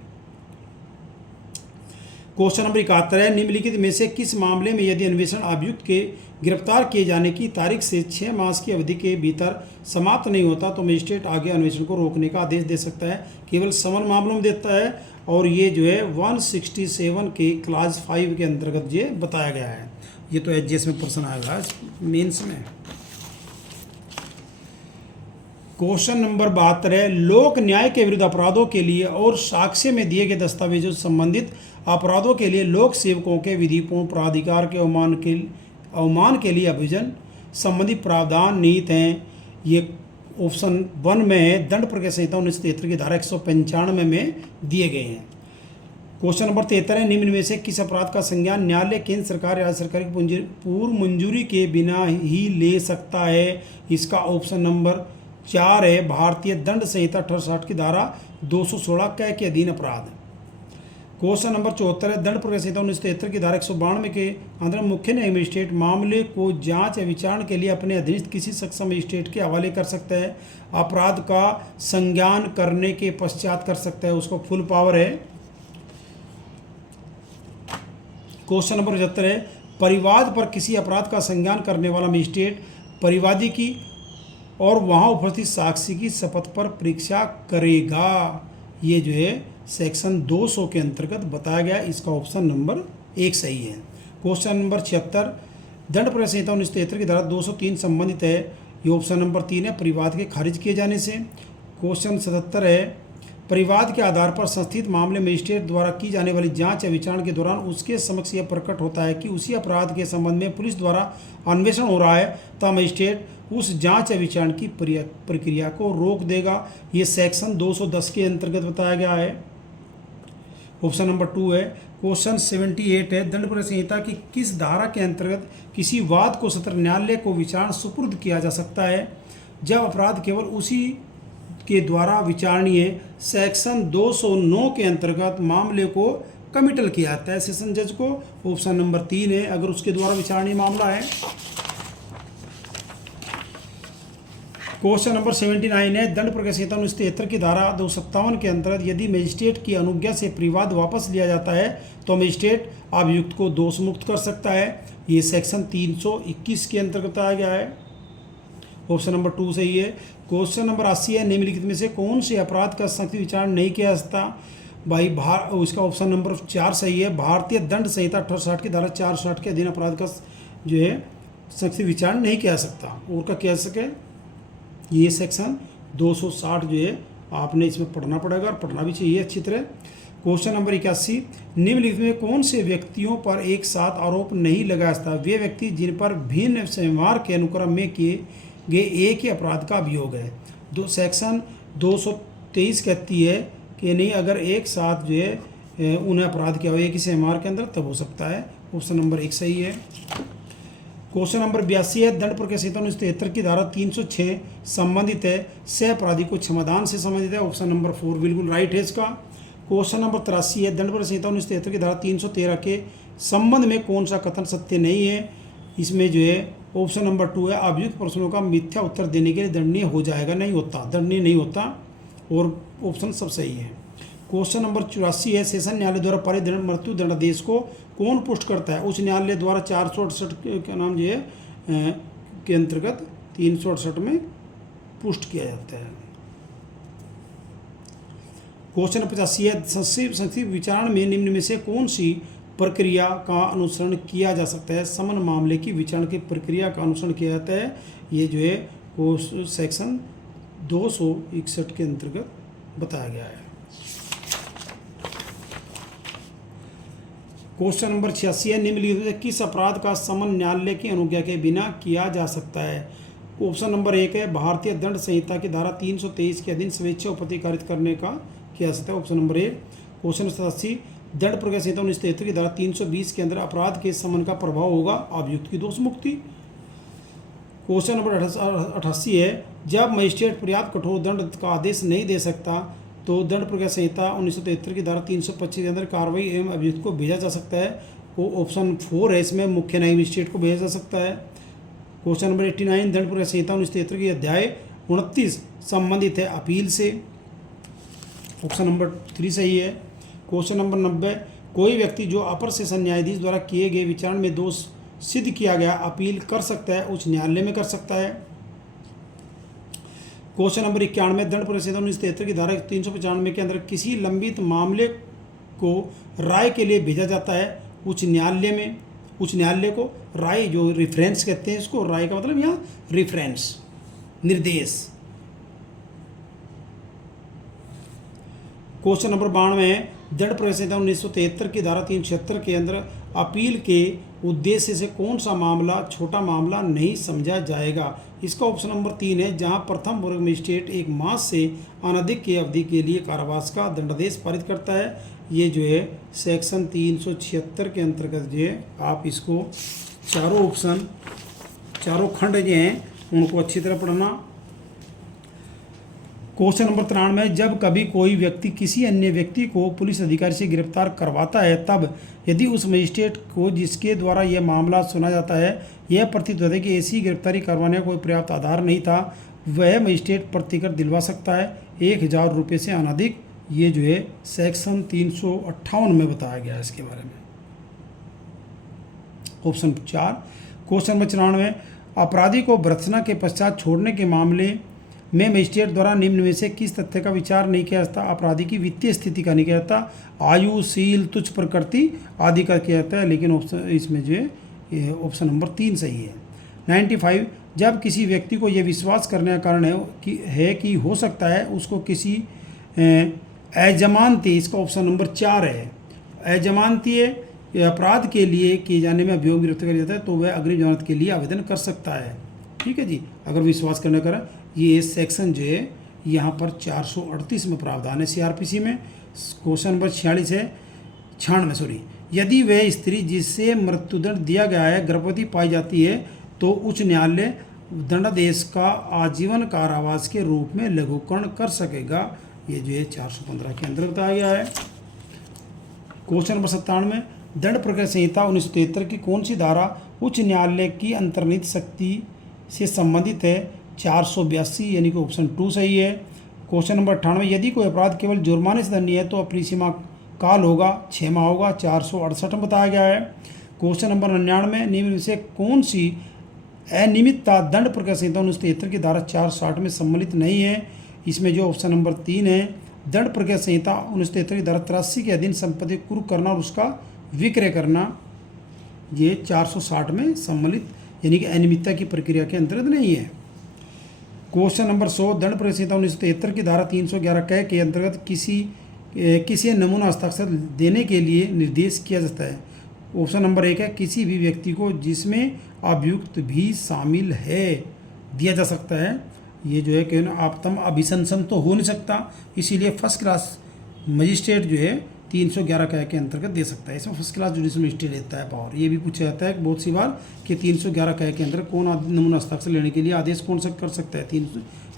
क्वेश्चन नंबर 71 है, निम्नलिखित में से किस मामले में यदि अन्वेषण अभियुक्त के गिरफ्तार किए जाने की तारीख से 6 मास की अवधि के भीतर समाप्त नहीं होता तो मजिस्ट्रेट आगे अन्वेषण को रोकने का आदेश दे सकता है? केवल समन मामलों में देता है और ये जो है 167 के क्लास 5 के अंतर्गत ये बताया गया है। ये तो HGS में प्रश्न आएगा मेंस में। क्वेश्चन नंबर 72 है, लोक न्याय के विरुद्ध अपराधों के लिए और साक्ष्य में दिए गए दस्तावेजों से संबंधित अपराधों के लिए लोक सेवकों के विधिपूर्ण प्राधिकार के अवमान के लिए अभियोजन संबंधी प्रावधान निहित हैं। ये ऑप्शन 1 में है, दंड प्रक्रिया संहिता 1973 की धारा 195 में दिए गए हैं। क्वेश्चन नंबर 73 है, निम्न में से किस अपराध का संज्ञान न्यायालय केंद्र सरकार या राज्य सरकार की पूर्व मंजूरी के बिना ही ले सकता है? इसका ऑप्शन नंबर 4 है, भारतीय दंड संहिता 1860 की धारा 216 क के अधीन अपराध। क्वेश्चन नंबर 74 है, दंड प्रक्रिया संहिता 1973 की धारा 192 के अंतर्गत मुख्य न्यायिक मजिस्ट्रेट मामले को जांच या विचारण के लिए अपने अधीनस्थ किसी सक्षम मजिस्ट्रेट के हवाले कर सकता है, अपराध का संज्ञान करने के पश्चात कर सकता है, उसको फुल पावर है। क्वेश्चन नंबर 75 है, परिवाद पर किसी अपराध का संज्ञान करने वाला मजिस्ट्रेट परिवादी की और वहाँ उपस्थित साक्षी की शपथ पर परीक्षा करेगा। ये जो है सेक्शन 200 के अंतर्गत बताया गया, इसका ऑप्शन नंबर 1 सही है। क्वेश्चन नंबर 76, दंड प्रक्रिया संहिता 1973 की धारा 203 संबंधित है, ये ऑप्शन नंबर 3 है, परिवाद के खारिज किए जाने से। क्वेश्चन 77 है, परिवाद के आधार पर संस्थित मामले मजिस्ट्रेट द्वारा की जाने वाली जांच या विचारण के दौरान उसके समक्ष यह प्रकट होता है कि उसी अपराध के संबंध में पुलिस द्वारा अन्वेषण हो रहा है, तब मजिस्ट्रेट उस जांच या विचारण की प्रक्रिया को रोक देगा। ये सेक्शन 210 के अंतर्गत बताया गया है, ऑप्शन नंबर 2 है। क्वेश्चन 78 है, दंड प्रक्रिया संहिता की किस धारा के अंतर्गत किसी वाद को सत्र न्यायालय को विचारण सुपुर्द किया जा सकता है? जब अपराध केवल उसी के द्वारा विचारणीय सेक्शन 209 के अंतर्गत मामले को कमिटल किया जाता है सेशन जज को, ऑप्शन नंबर 3 है, अगर उसके द्वारा विचारणीय मामला है। क्वेश्चन नंबर 79 है, दंड प्रक्रिया संहिता 1973 की धारा 257 के अंतर्गत यदि मजिस्ट्रेट की अनुज्ञा से परिवाद वापस लिया जाता है तो मजिस्ट्रेट अभियुक्त को दोष मुक्त कर सकता है। ये सेक्शन 321 के अंतर्गत आया गया है, ऑप्शन नंबर 2 सही है। क्वेश्चन नंबर 80 है, निम्नलिखित में से कौन से अपराध का सख्त विचारण नहीं किया जा सकता? भाई उसका ऑप्शन नंबर 4 सही है, भारतीय दंड संहिता 1860 की धारा 460 के अधीन अपराध का जो है सख्त विचारण नहीं किया जा सकता। और का कह सके ये सेक्शन 260 जो है आपने इसमें पढ़ना पड़ेगा और पढ़ना भी चाहिए अच्छी तरह। क्वेश्चन नंबर 81, निम्नलिखित में कौन से व्यक्तियों पर एक साथ आरोप नहीं लगा सकता? वे व्यक्ति जिन पर भिन्न व्यवहार के अनुक्रम में किए गए एक ही अपराध का अभियोग है। सेक्शन 223 कहती है कि नहीं, अगर एक साथ जो है उन्हें अपराध किया हो एक ही सेमार के अंदर तब हो सकता है, ऑप्शन नंबर 1 सही है। क्वेश्चन नंबर 82 है, दंड प्रक्रिया संहिता 1973 की धारा 306 संबंधित है, सह अपराधी को क्षमादान से संबंधित है, ऑप्शन नंबर 4 बिल्कुल राइट है इसका। क्वेश्चन नंबर 83 है, दंड प्रक्रिया संहिता 1973 की धारा 313 के संबंध में कौन सा कथन सत्य नहीं है? इसमें जो है ऑप्शन नंबर 2 है, अभियुक्त प्रश्नों का मिथ्या उत्तर देने के लिए दंडनीय हो जाएगा, नहीं होता, दंडनीय नहीं होता, और ऑप्शन सब सही है। क्वेश्चन नंबर 84 है, सेशन न्यायालय द्वारा पारित दंड मृत्यु दंडादेश को कौन पुष्ट करता है? उच्च न्यायालय द्वारा 468 का नाम जो है के अंतर्गत 368 में पुष्ट किया जाता है। क्वेश्चन 85 है, संक्षिप्त विचारण में निम्न में से कौन सी प्रक्रिया का अनुसरण किया जा सकता है। समन मामले की विचारण की प्रक्रिया का अनुसरण किया जाता है। ये जो है वो सेक्शन 261 के अंतर्गत बताया गया है। क्वेश्चन नंबर 86 है, निम्नलिखित में किस अपराध का समन न्यायालय की अनुज्ञा के बिना किया जा सकता है। ऑप्शन नंबर 1 है, भारतीय दंड संहिता की धारा 323 के अधीन स्वेच्छा उपतिकारित करने का किया जा सकता है। Option number 1। क्वेश्चन 87, दंड प्रक्रिया संहिता 1973 की धारा 320 के अंदर अपराध के समन का प्रभाव होगा अभियुक्त की दोष मुक्ति। क्वेश्चन नंबर 88 है, जब मजिस्ट्रेट पर्याप्त कठोर दंड का आदेश नहीं दे सकता तो दंड प्रक्रिया संहिता 1973 की धारा 325 के अंदर कार्रवाई एवं अभियुक्त को भेजा जा सकता है। वो ऑप्शन 4 है, इसमें मुख्य न्यायिक मजिस्ट्रेट को भेजा जा सकता है। क्वेश्चन नंबर 89, दंड प्रक्रिया संहिता 1973 की अध्याय 29 संबंधित है अपील से। ऑप्शन नंबर 3 सही है। क्वेश्चन नंबर 90, कोई व्यक्ति जो अपर सेशन न्यायाधीश द्वारा किए गए विचारण में दोष सिद्ध किया गया अपील कर सकता है, उच्च न्यायालय में कर सकता है। क्वेश्चन नंबर 91, दंड प्रक्रिया संहिता 1973 की धारा 395 के अंदर किसी लंबित मामले को राय के लिए भेजा जाता है उच्च न्यायालय में। उच्च न्यायालय को राय, जो रेफरेंस कहते हैं इसको, राय का मतलब यहाँ रेफरेंस, निर्देश। क्वेश्चन नंबर 92 है, दंड प्रक्रिया संहिता 1973 की धारा 376 के अंदर अपील के उद्देश्य से कौन सा मामला छोटा मामला नहीं समझा जाएगा। इसका ऑप्शन नंबर 3 है, जहां प्रथम वर्ग मजिस्ट्रेट 1 मास से अनधिक की अवधि के लिए कारावास का दंडादेश पारित करता है। ये जो है सेक्शन 376 के अंतर्गत जो है आप इसको चारों ऑप्शन, चारों खंड जो हैं उनको अच्छी तरह पढ़ना। क्वेश्चन नंबर 93, जब कभी कोई व्यक्ति किसी अन्य व्यक्ति को पुलिस अधिकारी से गिरफ्तार करवाता है तब यदि उस मजिस्ट्रेट को जिसके द्वारा यह मामला सुना जाता है यह प्रतीत होता है कि ऐसी गिरफ्तारी करवाने का कोई पर्याप्त आधार नहीं था, वह मजिस्ट्रेट प्रतिकर दिलवा सकता है 1000 रुपये से अनधिक। ये जो है सेक्शन 358 में बताया गया है इसके बारे में। ऑप्शन 4। क्वेश्चन नंबर 94, अपराधी को भर्त्सना के पश्चात छोड़ने के मामले में मजिस्ट्रेट द्वारा निम्न में से किस तथ्य का विचार नहीं किया जाता। अपराधी की वित्तीय स्थिति का नहीं किया जाता, आयु, शील, तुच्छ प्रकृति आदि का किया जाता है, लेकिन ऑप्शन इसमें जो है ऑप्शन नंबर 3 सही है। 95, जब किसी व्यक्ति को यह विश्वास करने का कारण है कि हो सकता है उसको किसी अजमानती, इसका ऑप्शन नंबर 4 है, अजमानती अपराध के लिए किए जाने में अभियोग व्यक्त किया जाता है तो वह अग्रिम जमानत के लिए आवेदन कर सकता है। ठीक है जी, अगर विश्वास करने का ये सेक्शन जो है यहाँ पर 438 में प्रावधान है सीआरपीसी में। क्वेश्चन नंबर 96, यदि वह स्त्री जिससे मृत्युदंड दिया गया है गर्भवती पाई जाती है तो उच्च न्यायालय दंडादेश का आजीवन कारावास के रूप में लघुकरण कर सकेगा। ये जो है 415 के अंदर बताया गया है। क्वेश्चन नंबर 97, दंड प्रक्रिया संहिता 1973 की कौन सी धारा उच्च न्यायालय की अंतर्निहित शक्ति से संबंधित है। 482 यानी कि ऑप्शन 2 सही है। क्वेश्चन नंबर 98, यदि कोई अपराध केवल जुर्माने से दंडनीय है तो अपनी सीमा काल होगा 6 माह होगा, 468 में बताया गया है। क्वेश्चन नंबर 99, निम्न में से कौन सी अनियमितता दंड प्रक्रिया संहिता 1973 की धारा 460 में सम्मिलित नहीं है। इसमें जो ऑप्शन नंबर 3 है, दंड प्रक्रिया संहिता 1973 की धारा 83 के अधीन संपत्ति कुर्क करना और उसका विक्रय करना, ये 460 में सम्मिलित यानी कि अनियमितता की प्रक्रिया के अंतर्गत नहीं है। क्वेश्चन नंबर 100, दंड प्रक्रिया संहिता 1973 की धारा 311 क के अंतर्गत किसी नमूना हस्ताक्षर देने के लिए निर्देश किया जाता है। ऑप्शन नंबर 1 है, किसी भी व्यक्ति को जिसमें अभियुक्त भी शामिल है दिया जा सकता है। ये जो है कि आपतम अभिशंसन तो हो नहीं सकता, इसीलिए फर्स्ट क्लास मजिस्ट्रेट जो है 311 के अंतर्गत दे सकता है। इसमें फर्स्ट क्लास जुडिशल मजिस्ट्रेट देता है पावर। ये भी पूछा जाता है बहुत सी बार कि 311 के अंदर कौन नमूना हस्ताक्षर लेने के लिए आदेश कौन सा कर सकता है,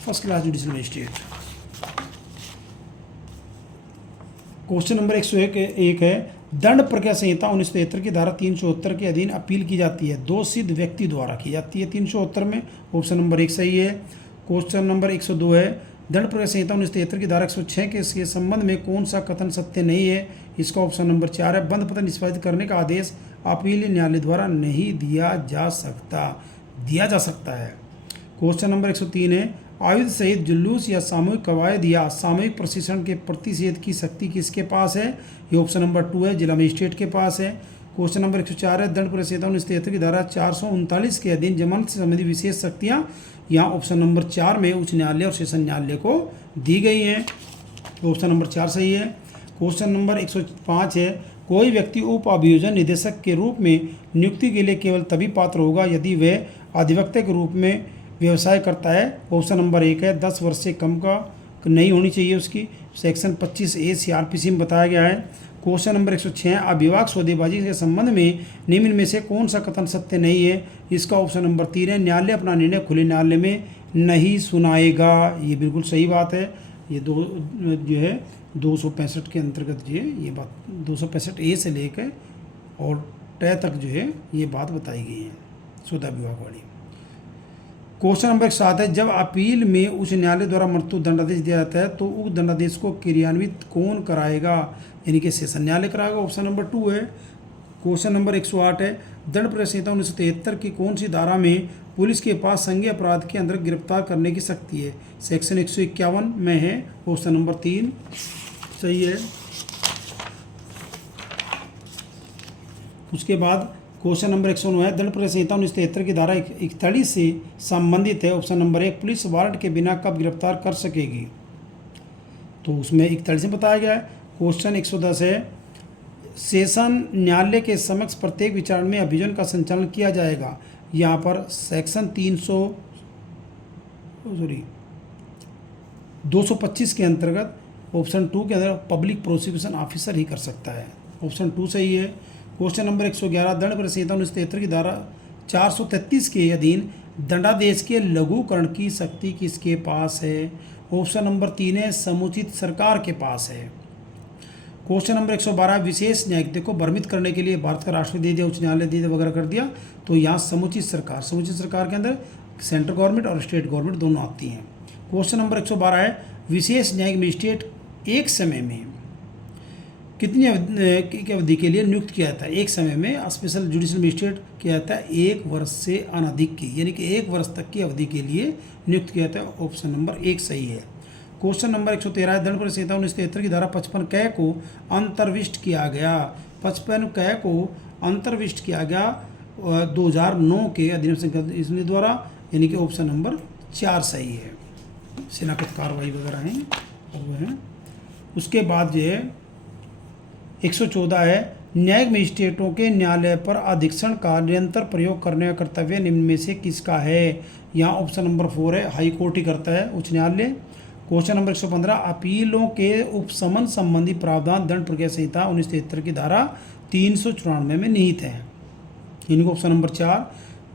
first class judicial magistrate. Question number 101 है, दंड प्रक्रिया संहिता 1973 की धारा 370 के अधीन अपील की जाती है 2 सिद्ध व्यक्ति द्वारा की जाती है 370 में। ऑप्शन नंबर 1 सही है। क्वेश्चन नंबर 102 है, दंड प्रक्रिया संहिता 1973 की धारा 106 के संबंध में कौन सा कथन सत्य नहीं है। इसका ऑप्शन नंबर 4 है, बंद पत्र निष्पादित करने का आदेश अपीलीय न्यायालय द्वारा नहीं दिया जा सकता है। क्वेश्चन नंबर 103 है, आयुध सहित जुलूस या सामूहिक कवायद या सामूहिक प्रशिक्षण के प्रतिषेध की शक्ति किसके पास है। ये ऑप्शन नंबर 2 है, जिला मजिस्ट्रेट के पास है। क्वेश्चन नंबर 104 है, दंड प्रक्रिया संहिता 1973 की धारा 439 के अधीन जमानत से संबंधित विशेष शक्तियाँ यहाँ ऑप्शन नंबर 4 में उच्च न्यायालय और सेशन न्यायालय को दी गई हैं। ऑप्शन नंबर 4 सही है। क्वेश्चन नंबर 105 है, कोई व्यक्ति उप अभियोजन निदेशक के रूप में नियुक्ति के लिए केवल तभी पात्र होगा यदि वह अधिवक्ता के रूप में व्यवसाय करता है। ऑप्शन नंबर 1 है, 10 वर्ष से कम का नहीं होनी चाहिए उसकी। सेक्शन 25A CRPC में बताया गया है। क्वेश्चन नंबर 106, अविवाद सौदेबाजी के संबंध में निम्न में से कौन सा कथन सत्य नहीं है। इसका ऑप्शन नंबर 3 है, न्यायालय अपना निर्णय खुले न्यायालय में नहीं सुनाएगा। ये बिल्कुल सही बात है। ये जो है 265 के अंतर्गत जो है ये बात 265A से लेकर और तय तक जो है ये बात बताई गई है सौदा विभाग वाली। क्वेश्चन नंबर 7 है, जब अपील में उच्च न्यायालय द्वारा मृत्यु दंडादेश दिया जाता है तो उक्त दंडादेश को क्रियान्वित कौन कराएगा, यानी कि सेशन न्यायालय कराएगा। ऑप्शन नंबर 2 है। क्वेश्चन नंबर 108 है, दंड प्रक्रिया संहिता 1973 की कौन सी धारा में पुलिस के पास संज्ञेय अपराध के अंदर गिरफ्तार करने की शक्ति है। सेक्शन 151 में है। ऑप्शन नंबर 3 सही है। उसके बाद क्वेश्चन नंबर 109 है, दंड प्रक्रिया संहिता 1973 की धारा 41 से संबंधित है। ऑप्शन नंबर 1, पुलिस वारंट के बिना कब गिरफ्तार कर सकेगी, तो उसमें 41 में बताया गया है। क्वेश्चन 110 है, सेशन न्यायालय के समक्ष प्रत्येक विचारण में अभियोजन का संचालन किया जाएगा। यहाँ पर सेक्शन 225 के अंतर्गत ऑप्शन 2 के अंदर पब्लिक प्रोसिक्यूशन ऑफिसर ही कर सकता है। ऑप्शन 2 सही है। क्वेश्चन नंबर 111, दंड प्रक्रिया संहिता 1973 की धारा 433 के अधीन दंडादेश के लघुकरण की शक्ति किसके पास है। ऑप्शन नंबर 3 है, समुचित सरकार के पास है। क्वेश्चन नंबर 112, विशेष न्यायिकता को भ्रमित करने के लिए भारत का राष्ट्रपति दे दिया, उच्च न्यायालय दे दिया वगैरह कर दिया, तो यहाँ समुचित सरकार के अंदर सेंट्रल गवर्नमेंट और स्टेट गवर्नमेंट दोनों आती हैं। क्वेश्चन नंबर 112 है, विशेष न्यायिक मजिस्ट्रेट एक समय में कितनी अवधि के लिए नियुक्त किया जाता है। एक समय में स्पेशल जुडिशियल मजिस्ट्रेट किया जाता है 1 वर्ष से अनधिक की, यानी कि 1 वर्ष तक की अवधि के लिए नियुक्त किया जाता है। ऑप्शन नंबर 1 सही है। क्वेश्चन नंबर 113 है, दंड प्रक्रिया संहिता 1973 की धारा 55 क को अंतर्विष्ट किया गया। 55 क को अंतर्विष्ट किया गया 2009 के अधिनियम संख्या इसलिए द्वारा, यानी कि ऑप्शन नंबर 4 सही है। सेनापत कार्रवाई वगैरह हैं और वो है। उसके बाद जो है 114 है, न्यायिक मजिस्ट्रेटों के न्यायालय पर अधीक्षण का निरंतर प्रयोग करने का कर्तव्य निम्न में से किसका है। यहाँ ऑप्शन नंबर 4 है, हाई कोर्ट ही करता है, उच्च न्यायालय। क्वेश्चन नंबर 115, अपीलों के उपशमन संबंधी प्रावधान दंड प्रक्रिया संहिता 1973 की धारा 394 में निहित है, इनको ऑप्शन नंबर 4।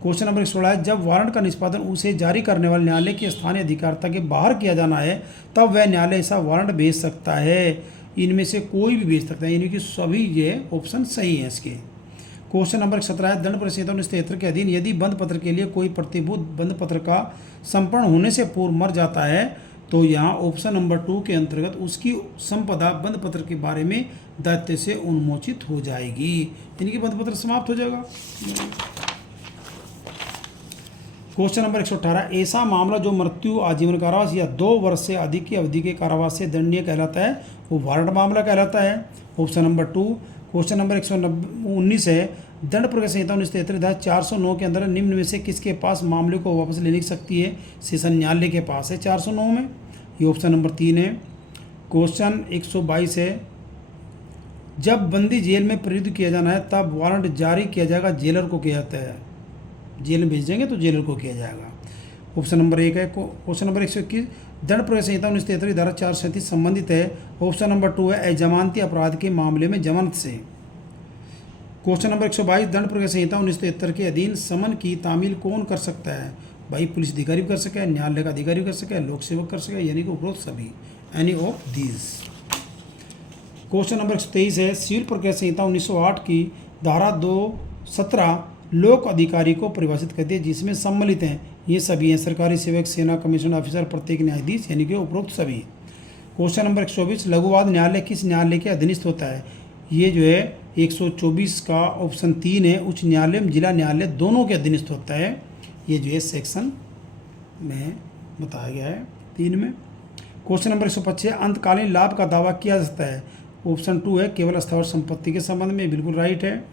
क्वेश्चन नंबर 116 है, जब वारंट का निष्पादन उसे जारी करने वाले न्यायालय के स्थानीय अधिकारिता के बाहर किया जाना है तब वह न्यायालय ऐसा वारंट भेज सकता है। इनमें से कोई भी भेज सकता है, यानी कि सभी ये ऑप्शन सही है इसके। क्वेश्चन नंबर 17 है, दंड प्रक्रिया संहिता 1973 के अधीन यदि बंद पत्र के लिए कोई प्रतिभूत बंद पत्र का संपूर्ण होने से पूर्व मर जाता है तो यहाँ ऑप्शन नंबर 2 के अंतर्गत उसकी संपदा बंद पत्र के बारे में दायित्व से उन्मोचित हो जाएगी, यानी कि बंद पत्र समाप्त हो जाएगा। क्वेश्चन नंबर 118, ऐसा मामला जो मृत्यु, आजीवन कारावास या 2 वर्ष से अधिक की अवधि के कारावास से दंडनीय कहलाता है, वो वारंट मामला कहलाता है। Option number 2। क्वेश्चन नंबर 119 है, दंड प्रक्रिया संहिता 1973 धारा 409 के अंदर निम्न में से किसके पास मामले को वापस लेने की शक्ति है। सेशन न्यायालय के पास है 409 में, ये ऑप्शन नंबर 3 है। क्वेश्चन 122 है, जब बंदी जेल में प्रयुक्त किया जाना है तब वारंट जारी किया जाएगा, जेलर को किया जाता है, जेल में भेजेंगे तो जेलर को किया जाएगा। ऑप्शन नंबर 1 है। क्वेश्चन नंबर 121, दंड प्रक्रिया संहिता 1973 धारा 437 संबंधित है। ऑप्शन नंबर 2 है, अजमानती अपराध के मामले में जमानत से। क्वेश्चन नंबर 122, दंड प्रक्रिया संहिता 1973 के अधीन समन की तामील कौन कर सकता है। भाई पुलिस अधिकारी भी कर सके, न्यायालय का अधिकारी कर सके, लोक सेवक कर सके, यानी कि उपरोक्त सभी, any of these. Question number 123 है, सिविल प्रक्रिया संहिता 1908 की धारा 217 लोक अधिकारी को परिभाषित करती है, जिसमें सम्मिलित हैं ये सभी हैं, सरकारी सेवक, सेना, कमीशन ऑफिसर, प्रत्येक न्यायाधीश, यानी कि उपरोक्त सभी। क्वेश्चन नंबर 124, लघुवाद न्यायालय किस न्यायालय के अधीनस्थ होता है। ये जो है 124 का ऑप्शन 3 है, उच्च न्यायालय जिला न्यायालय दोनों के अधीनस्थ होता है। ये जो है सेक्शन में बताया गया है 3 में। क्वेश्चन नंबर 125, अंतकालीन लाभ का दावा किया जा सकता है। ऑप्शन 2 है, केवल स्थावर संपत्ति के संबंध में, बिल्कुल राइट है।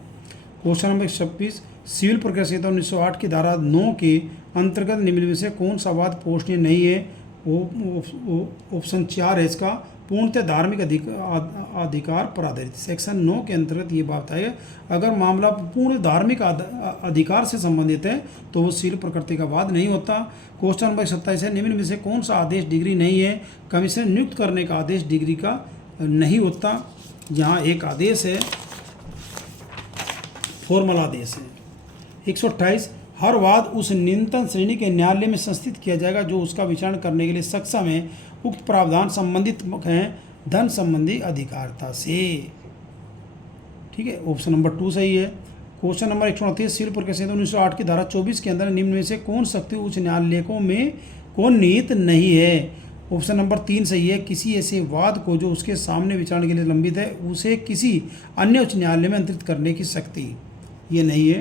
क्वेश्चन नंबर 26, सिविल प्रक्रिया संहिता 1908 की धारा 9 के अंतर्गत निम्न में से कौन सा वाद पोषणीय नहीं है? वो ऑप्शन 4 है इसका, पूर्णतः धार्मिक अधिकार पर आधारित। सेक्शन 9 के अंतर्गत ये बात है, अगर मामला पूर्ण धार्मिक अधिकार से संबंधित है तो वो सिविल प्रकृति का वाद नहीं होता। क्वेश्चन नंबर 27 है, निम्न में से कौन सा आदेश डिग्री नहीं है? कमीशन नियुक्त करने का आदेश डिग्री का नहीं होता। यहाँ एक आदेश है, फॉर्मल आदेश है। 128, हर वाद उस न्यूनतम श्रेणी के न्यायालय में संस्थित किया जाएगा जो उसका विचारण करने के लिए सक्षम है। उक्त प्रावधान संबंधित हैं धन संबंधी अधिकारिता से। ठीक है, ऑप्शन नंबर 2 सही है। क्वेश्चन नंबर 129, सिविल प्रक्रिया संहिता 1908 की धारा 24 के अंदर निम्न में से कौन शक्ति उच्च न्यायालयों में कौन निहित नहीं है? ऑप्शन नंबर 3 सही है, किसी ऐसे वाद को जो उसके सामने विचारण के लिए लंबित है उसे किसी अन्य उच्च न्यायालय में अंतरित करने की शक्ति ये नहीं है।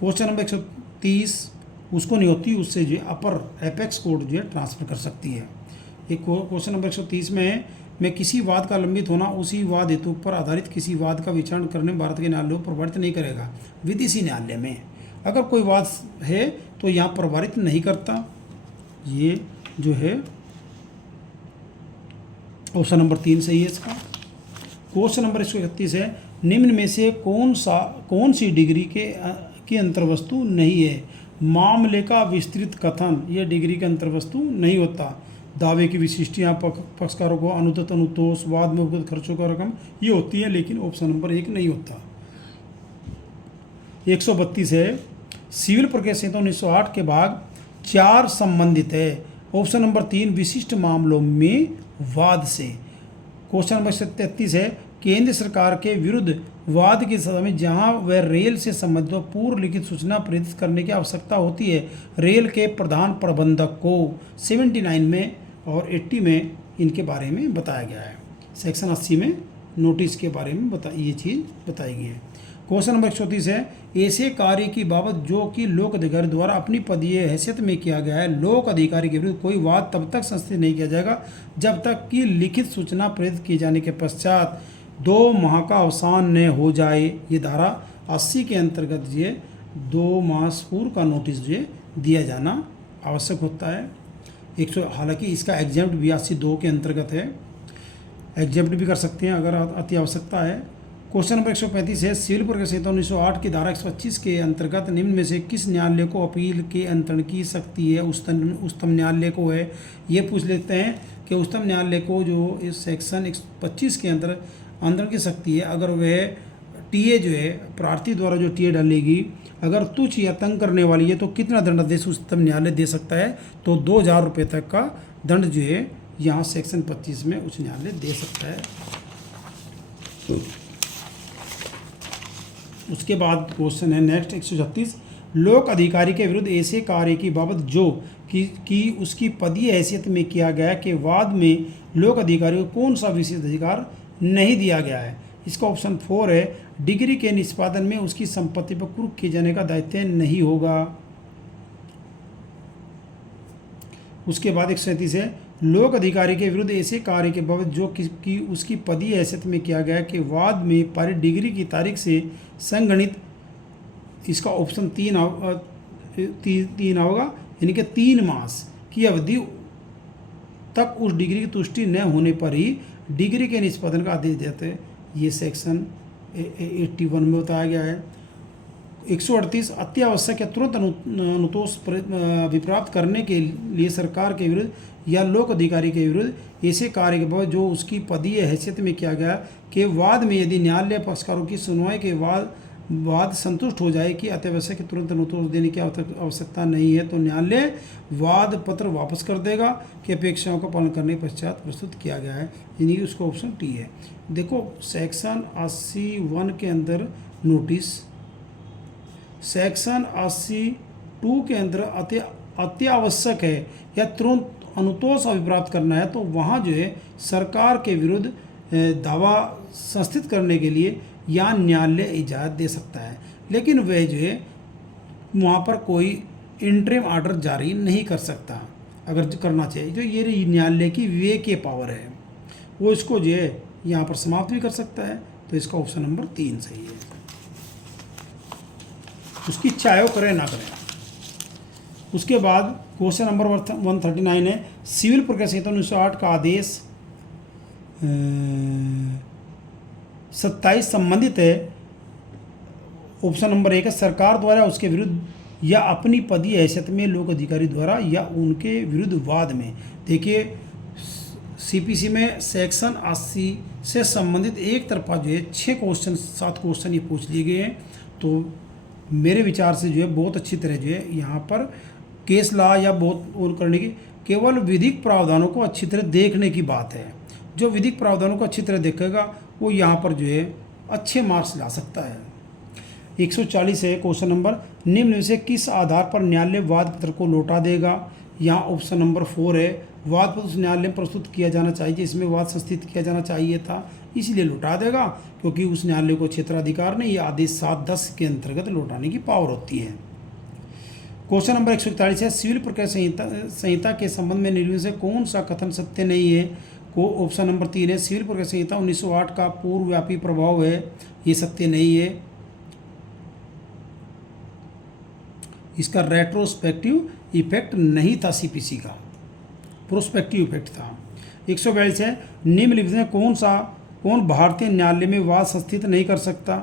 क्वेश्चन नंबर 130, उसको नहीं होती, उससे जो अपर एपेक्स कोर्ट जो है ट्रांसफर कर सकती है। एक क्वेश्चन नंबर 130 में किसी वाद का लंबित होना उसी वाद हेतु पर आधारित किसी वाद का विचारण करने भारत के न्यायालयों पर प्रभावित नहीं करेगा। विदेशी न्यायालय में अगर कोई वाद है तो यहाँ प्रभावित नहीं करता। ये जो है ऑप्शन नंबर 3 सही है इसका। क्वेश्चन नंबर 131 है, निम्न में से कौन सी डिग्री की अंतर्वस्तु नहीं है? मामले का विस्तृत कथन यह डिग्री के अंतर्वस्तु नहीं होता। दावे की विशिष्टियाँ, पक्षकारों को अनुदत अनुतोष, वाद में उपगत खर्चों का रकम ये होती है, लेकिन ऑप्शन नंबर 1 नहीं होता। 132 है, सिविल प्रक्रिया संहिता 1908 के भाग 4 संबंधित है। ऑप्शन नंबर 3 विशिष्ट मामलों में वाद से। क्वेश्चन नंबर 33 है, केंद्र सरकार के विरुद्ध वाद की सजा में जहां वह रेल से संबंधित पूर्व लिखित सूचना प्रेरित करने की आवश्यकता होती है, रेल के प्रधान प्रबंधक को 79 में और 80 में इनके बारे में बताया गया है। सेक्शन 80 में नोटिस के बारे में ये चीज़ बताई गई है। क्वेश्चन नंबर 134 है, ऐसे कार्य की बाबत जो कि लोक अधिकारी द्वारा अपनी पदीय हैसियत में किया गया है, लोक अधिकारी के विरुद्ध कोई वाद तब तक संस्थित नहीं किया जाएगा जब तक कि लिखित सूचना प्रेरित किए जाने के पश्चात 2 माह का अवसान न हो जाए। ये धारा 80 के अंतर्गत ये 2 मास पूर्व का नोटिस जो दिया जाना आवश्यक होता है। हालांकि इसका एग्जेम्प्ट 82(2) के अंतर्गत है, एग्जेम्प्ट भी कर सकते हैं अगर अति आवश्यकता है। क्वेश्चन नंबर 135 है, सिविल प्रक्रिया संहिता 1908 की धारा 125 के अंतर्गत निम्न में से किस न्यायालय को अपील के अंतरण की शक्ति है? उच्चतम न्यायालय को है। ये पूछ लेते हैं कि उच्चतम न्यायालय को जो इस सेक्शन 125 के अंतरण की शक्ति है, अगर वह टीए जो है प्रार्थी द्वारा जो टीए डालेगी अगर तुच्छ या तंग करने वाली है तो कितना दंडादेश उच्चतम न्यायालय दे सकता है? तो 2000 रुपये तक का दंड जो है यहाँ सेक्शन 25 में उच्च न्यायालय दे सकता है। उसके बाद क्वेश्चन है नेक्स्ट 136, लोक अधिकारी के विरुद्ध ऐसे कार्य की बाबत जो कि उसकी पदीय हैसियत में किया गया के वाद में लोक अधिकारी को कौन सा विशेष अधिकार नहीं दिया गया है? इसका ऑप्शन 4 है, डिग्री के निष्पादन में उसकी संपत्ति पर कुर्क किए जाने का दायित्व नहीं होगा। उसके बाद 137 है, लोक अधिकारी के विरुद्ध ऐसे कार्य के बाबत जो कि उसकी पदीय हैसियत में किया गया कि वाद में पारित डिग्री की तारीख से संगणित। इसका ऑप्शन 3 होगा, यानी कि 3 मास की अवधि तक उस डिग्री की तुष्टि न होने पर ही डिग्री के निष्पादन का आदेश देते हैं। ये सेक्शन 81 में बताया गया है। 138, अत्यावश्यक या तुरंत अनुतोष विप्राप्त करने के लिए सरकार के विरुद्ध या लोक अधिकारी के विरुद्ध ऐसे कार्य के बाद जो उसकी पदीय हैसियत में किया गया कि वाद में यदि न्यायालय पक्षकारों की सुनवाई के वाद संतुष्ट हो जाए कि अत्यावश्यक तुरंत अनुतोष देने की आवश्यकता नहीं है तो न्यायालय वाद पत्र वापस कर देगा कि अपेक्षाओं का पालन करने के पश्चात प्रस्तुत किया गया है, यानी उसका ऑप्शन टी है। देखो सेक्शन 81 के अंदर नोटिस, सेक्शन 82 के अंदर अत्यावश्यक है या तुरंत अनुतोष अभिप्राप्त करना है तो वहाँ जो है सरकार के विरुद्ध दावा संस्थित करने के लिए या न्यायालय इजाज़त दे सकता है, लेकिन वह जो है वहाँ पर कोई इंटरिम ऑर्डर जारी नहीं कर सकता। अगर करना चाहिए तो ये न्यायालय की विवेकीय पावर है, वो इसको जो है यहाँ पर समाप्त भी कर सकता है। तो इसका ऑप्शन नंबर 3 सही है। उसकी चाहे वो करे ना करे। उसके बाद क्वेश्चन नंबर 139 है, सिविल प्रक्रिया संहिता 1908 का आदेश 27 संबंधित है। ऑप्शन नंबर 1 है, सरकार द्वारा उसके विरुद्ध या अपनी पदीय हैसियत में लोक अधिकारी द्वारा या उनके विरुद्ध वाद में। देखिए सीपीसी में सेक्शन 80 से संबंधित एक तरफा जो है 7 क्वेश्चन ये पूछ लिए गए हैं। तो मेरे विचार से जो है बहुत अच्छी तरह जो है यहाँ पर केस लॉ या बहुत और करने की, केवल विधिक प्रावधानों को अच्छी तरह देखने की बात है। जो विधिक प्रावधानों को अच्छी तरह देखेगा वो यहाँ पर जो है अच्छे मार्क्स ला सकता है। 140 है क्वेश्चन नंबर, निम्न में से किस आधार पर न्यायालय वाद पत्र को लौटा देगा। यहाँ ऑप्शन नंबर 4 है, वाद पत्र उस न्यायालय में प्रस्तुत किया जाना चाहिए इसमें वाद संस्थित किया जाना चाहिए था, इसलिए लौटा देगा क्योंकि उस न्यायालय को क्षेत्राधिकार ने यह आदेश 7-10 के अंतर्गत लौटाने की पावर होती है। क्वेश्चन नंबर 141 है, सिविल प्रक्रिया संहिता के संबंध में निम्न से कौन सा कथन सत्य नहीं है। को ऑप्शन नंबर 3 है, सिविल प्रक्रिया संहिता 1908 का पूर्वव्यापी प्रभाव है, ये सत्य नहीं है। इसका रेट्रोस्पेक्टिव इफेक्ट नहीं था सीपीसी का, प्रोस्पेक्टिव इफेक्ट था। 142 है, निम्नलिखित में कौन भारतीय न्यायालय में वाद संस्थित नहीं कर सकता।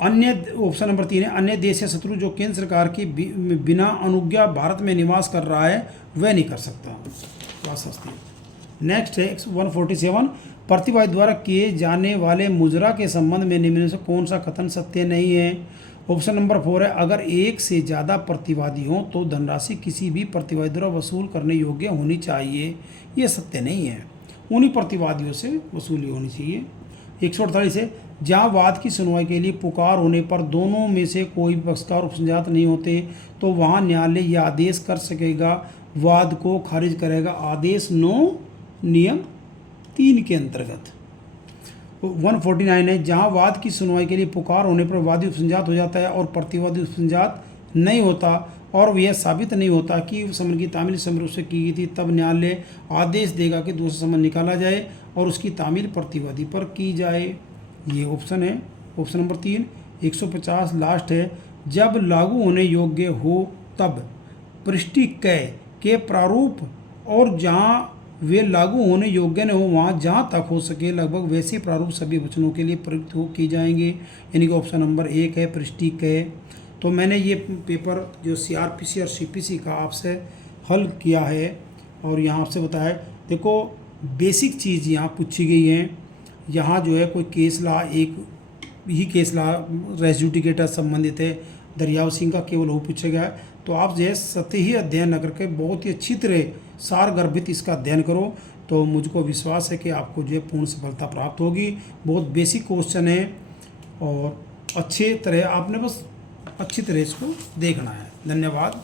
अन्य ऑप्शन नंबर 3 है, अन्य देश या शत्रु जो केंद्र सरकार की बिना अनुज्ञा भारत में निवास कर रहा है वह नहीं कर सकता वाद संस्थित। नेक्स्ट है 147, प्रतिवादी द्वारा किए जाने वाले मुजरा के संबंध में निम्न में से कौन सा कथन सत्य नहीं है। ऑप्शन नंबर 4 है, अगर एक से ज़्यादा प्रतिवादी हों तो धनराशि किसी भी प्रतिवादी द्वारा वसूल करने योग्य होनी चाहिए, ये सत्य नहीं है, उन्हीं प्रतिवादियों से वसूली होनी चाहिए। 148 है, जहाँ वाद की सुनवाई के लिए पुकार होने पर दोनों में से कोई भी पक्षकार उपसंजात नहीं होते तो वहाँ न्यायालय यह आदेश कर सकेगा, वाद को खारिज करेगा आदेश 9 नियम 3 के अंतर्गत। 149 है, जहाँ वाद की सुनवाई के लिए पुकार होने पर वादी उपसंजात हो जाता है और प्रतिवादी उपसंजात नहीं होता और यह साबित नहीं होता कि समन की तामील समरूप से की गई थी, तब न्यायालय आदेश देगा कि दूसरा समन निकाला जाए और उसकी तामील प्रतिवादी पर की जाए। ये ऑप्शन है ऑप्शन नंबर 3। 150 लास्ट है, जब लागू होने योग्य हो तब पृष्ठि के प्रारूप और जहाँ वे लागू होने योग्य न हो वहाँ जहाँ तक हो सके लगभग वैसे प्रारूप सभी वचनों के लिए प्रयुक्त की जाएंगे, यानी कि ऑप्शन नंबर 1 है पृष्ठि के। तो मैंने ये पेपर जो सीआरपीसी और सीपीसी का आपसे हल किया है और यहाँ आपसे बताया, देखो बेसिक चीज़ यहाँ पूछी गई है। यहाँ जो है कोई केस ला, एक ही केस ला रेस्यूटिकेटर संबंधित है, दरियाव सिंह का केवल वो पूछा गया है। तो आप जो है सतही अध्ययन न करके बहुत ही अच्छी तरह सारगर्भित इसका अध्ययन करो तो मुझको विश्वास है कि आपको जो है पूर्ण सफलता प्राप्त होगी। बहुत बेसिक क्वेश्चन है और अच्छे तरह आपने बस अच्छी तरह इसको देखना है। धन्यवाद।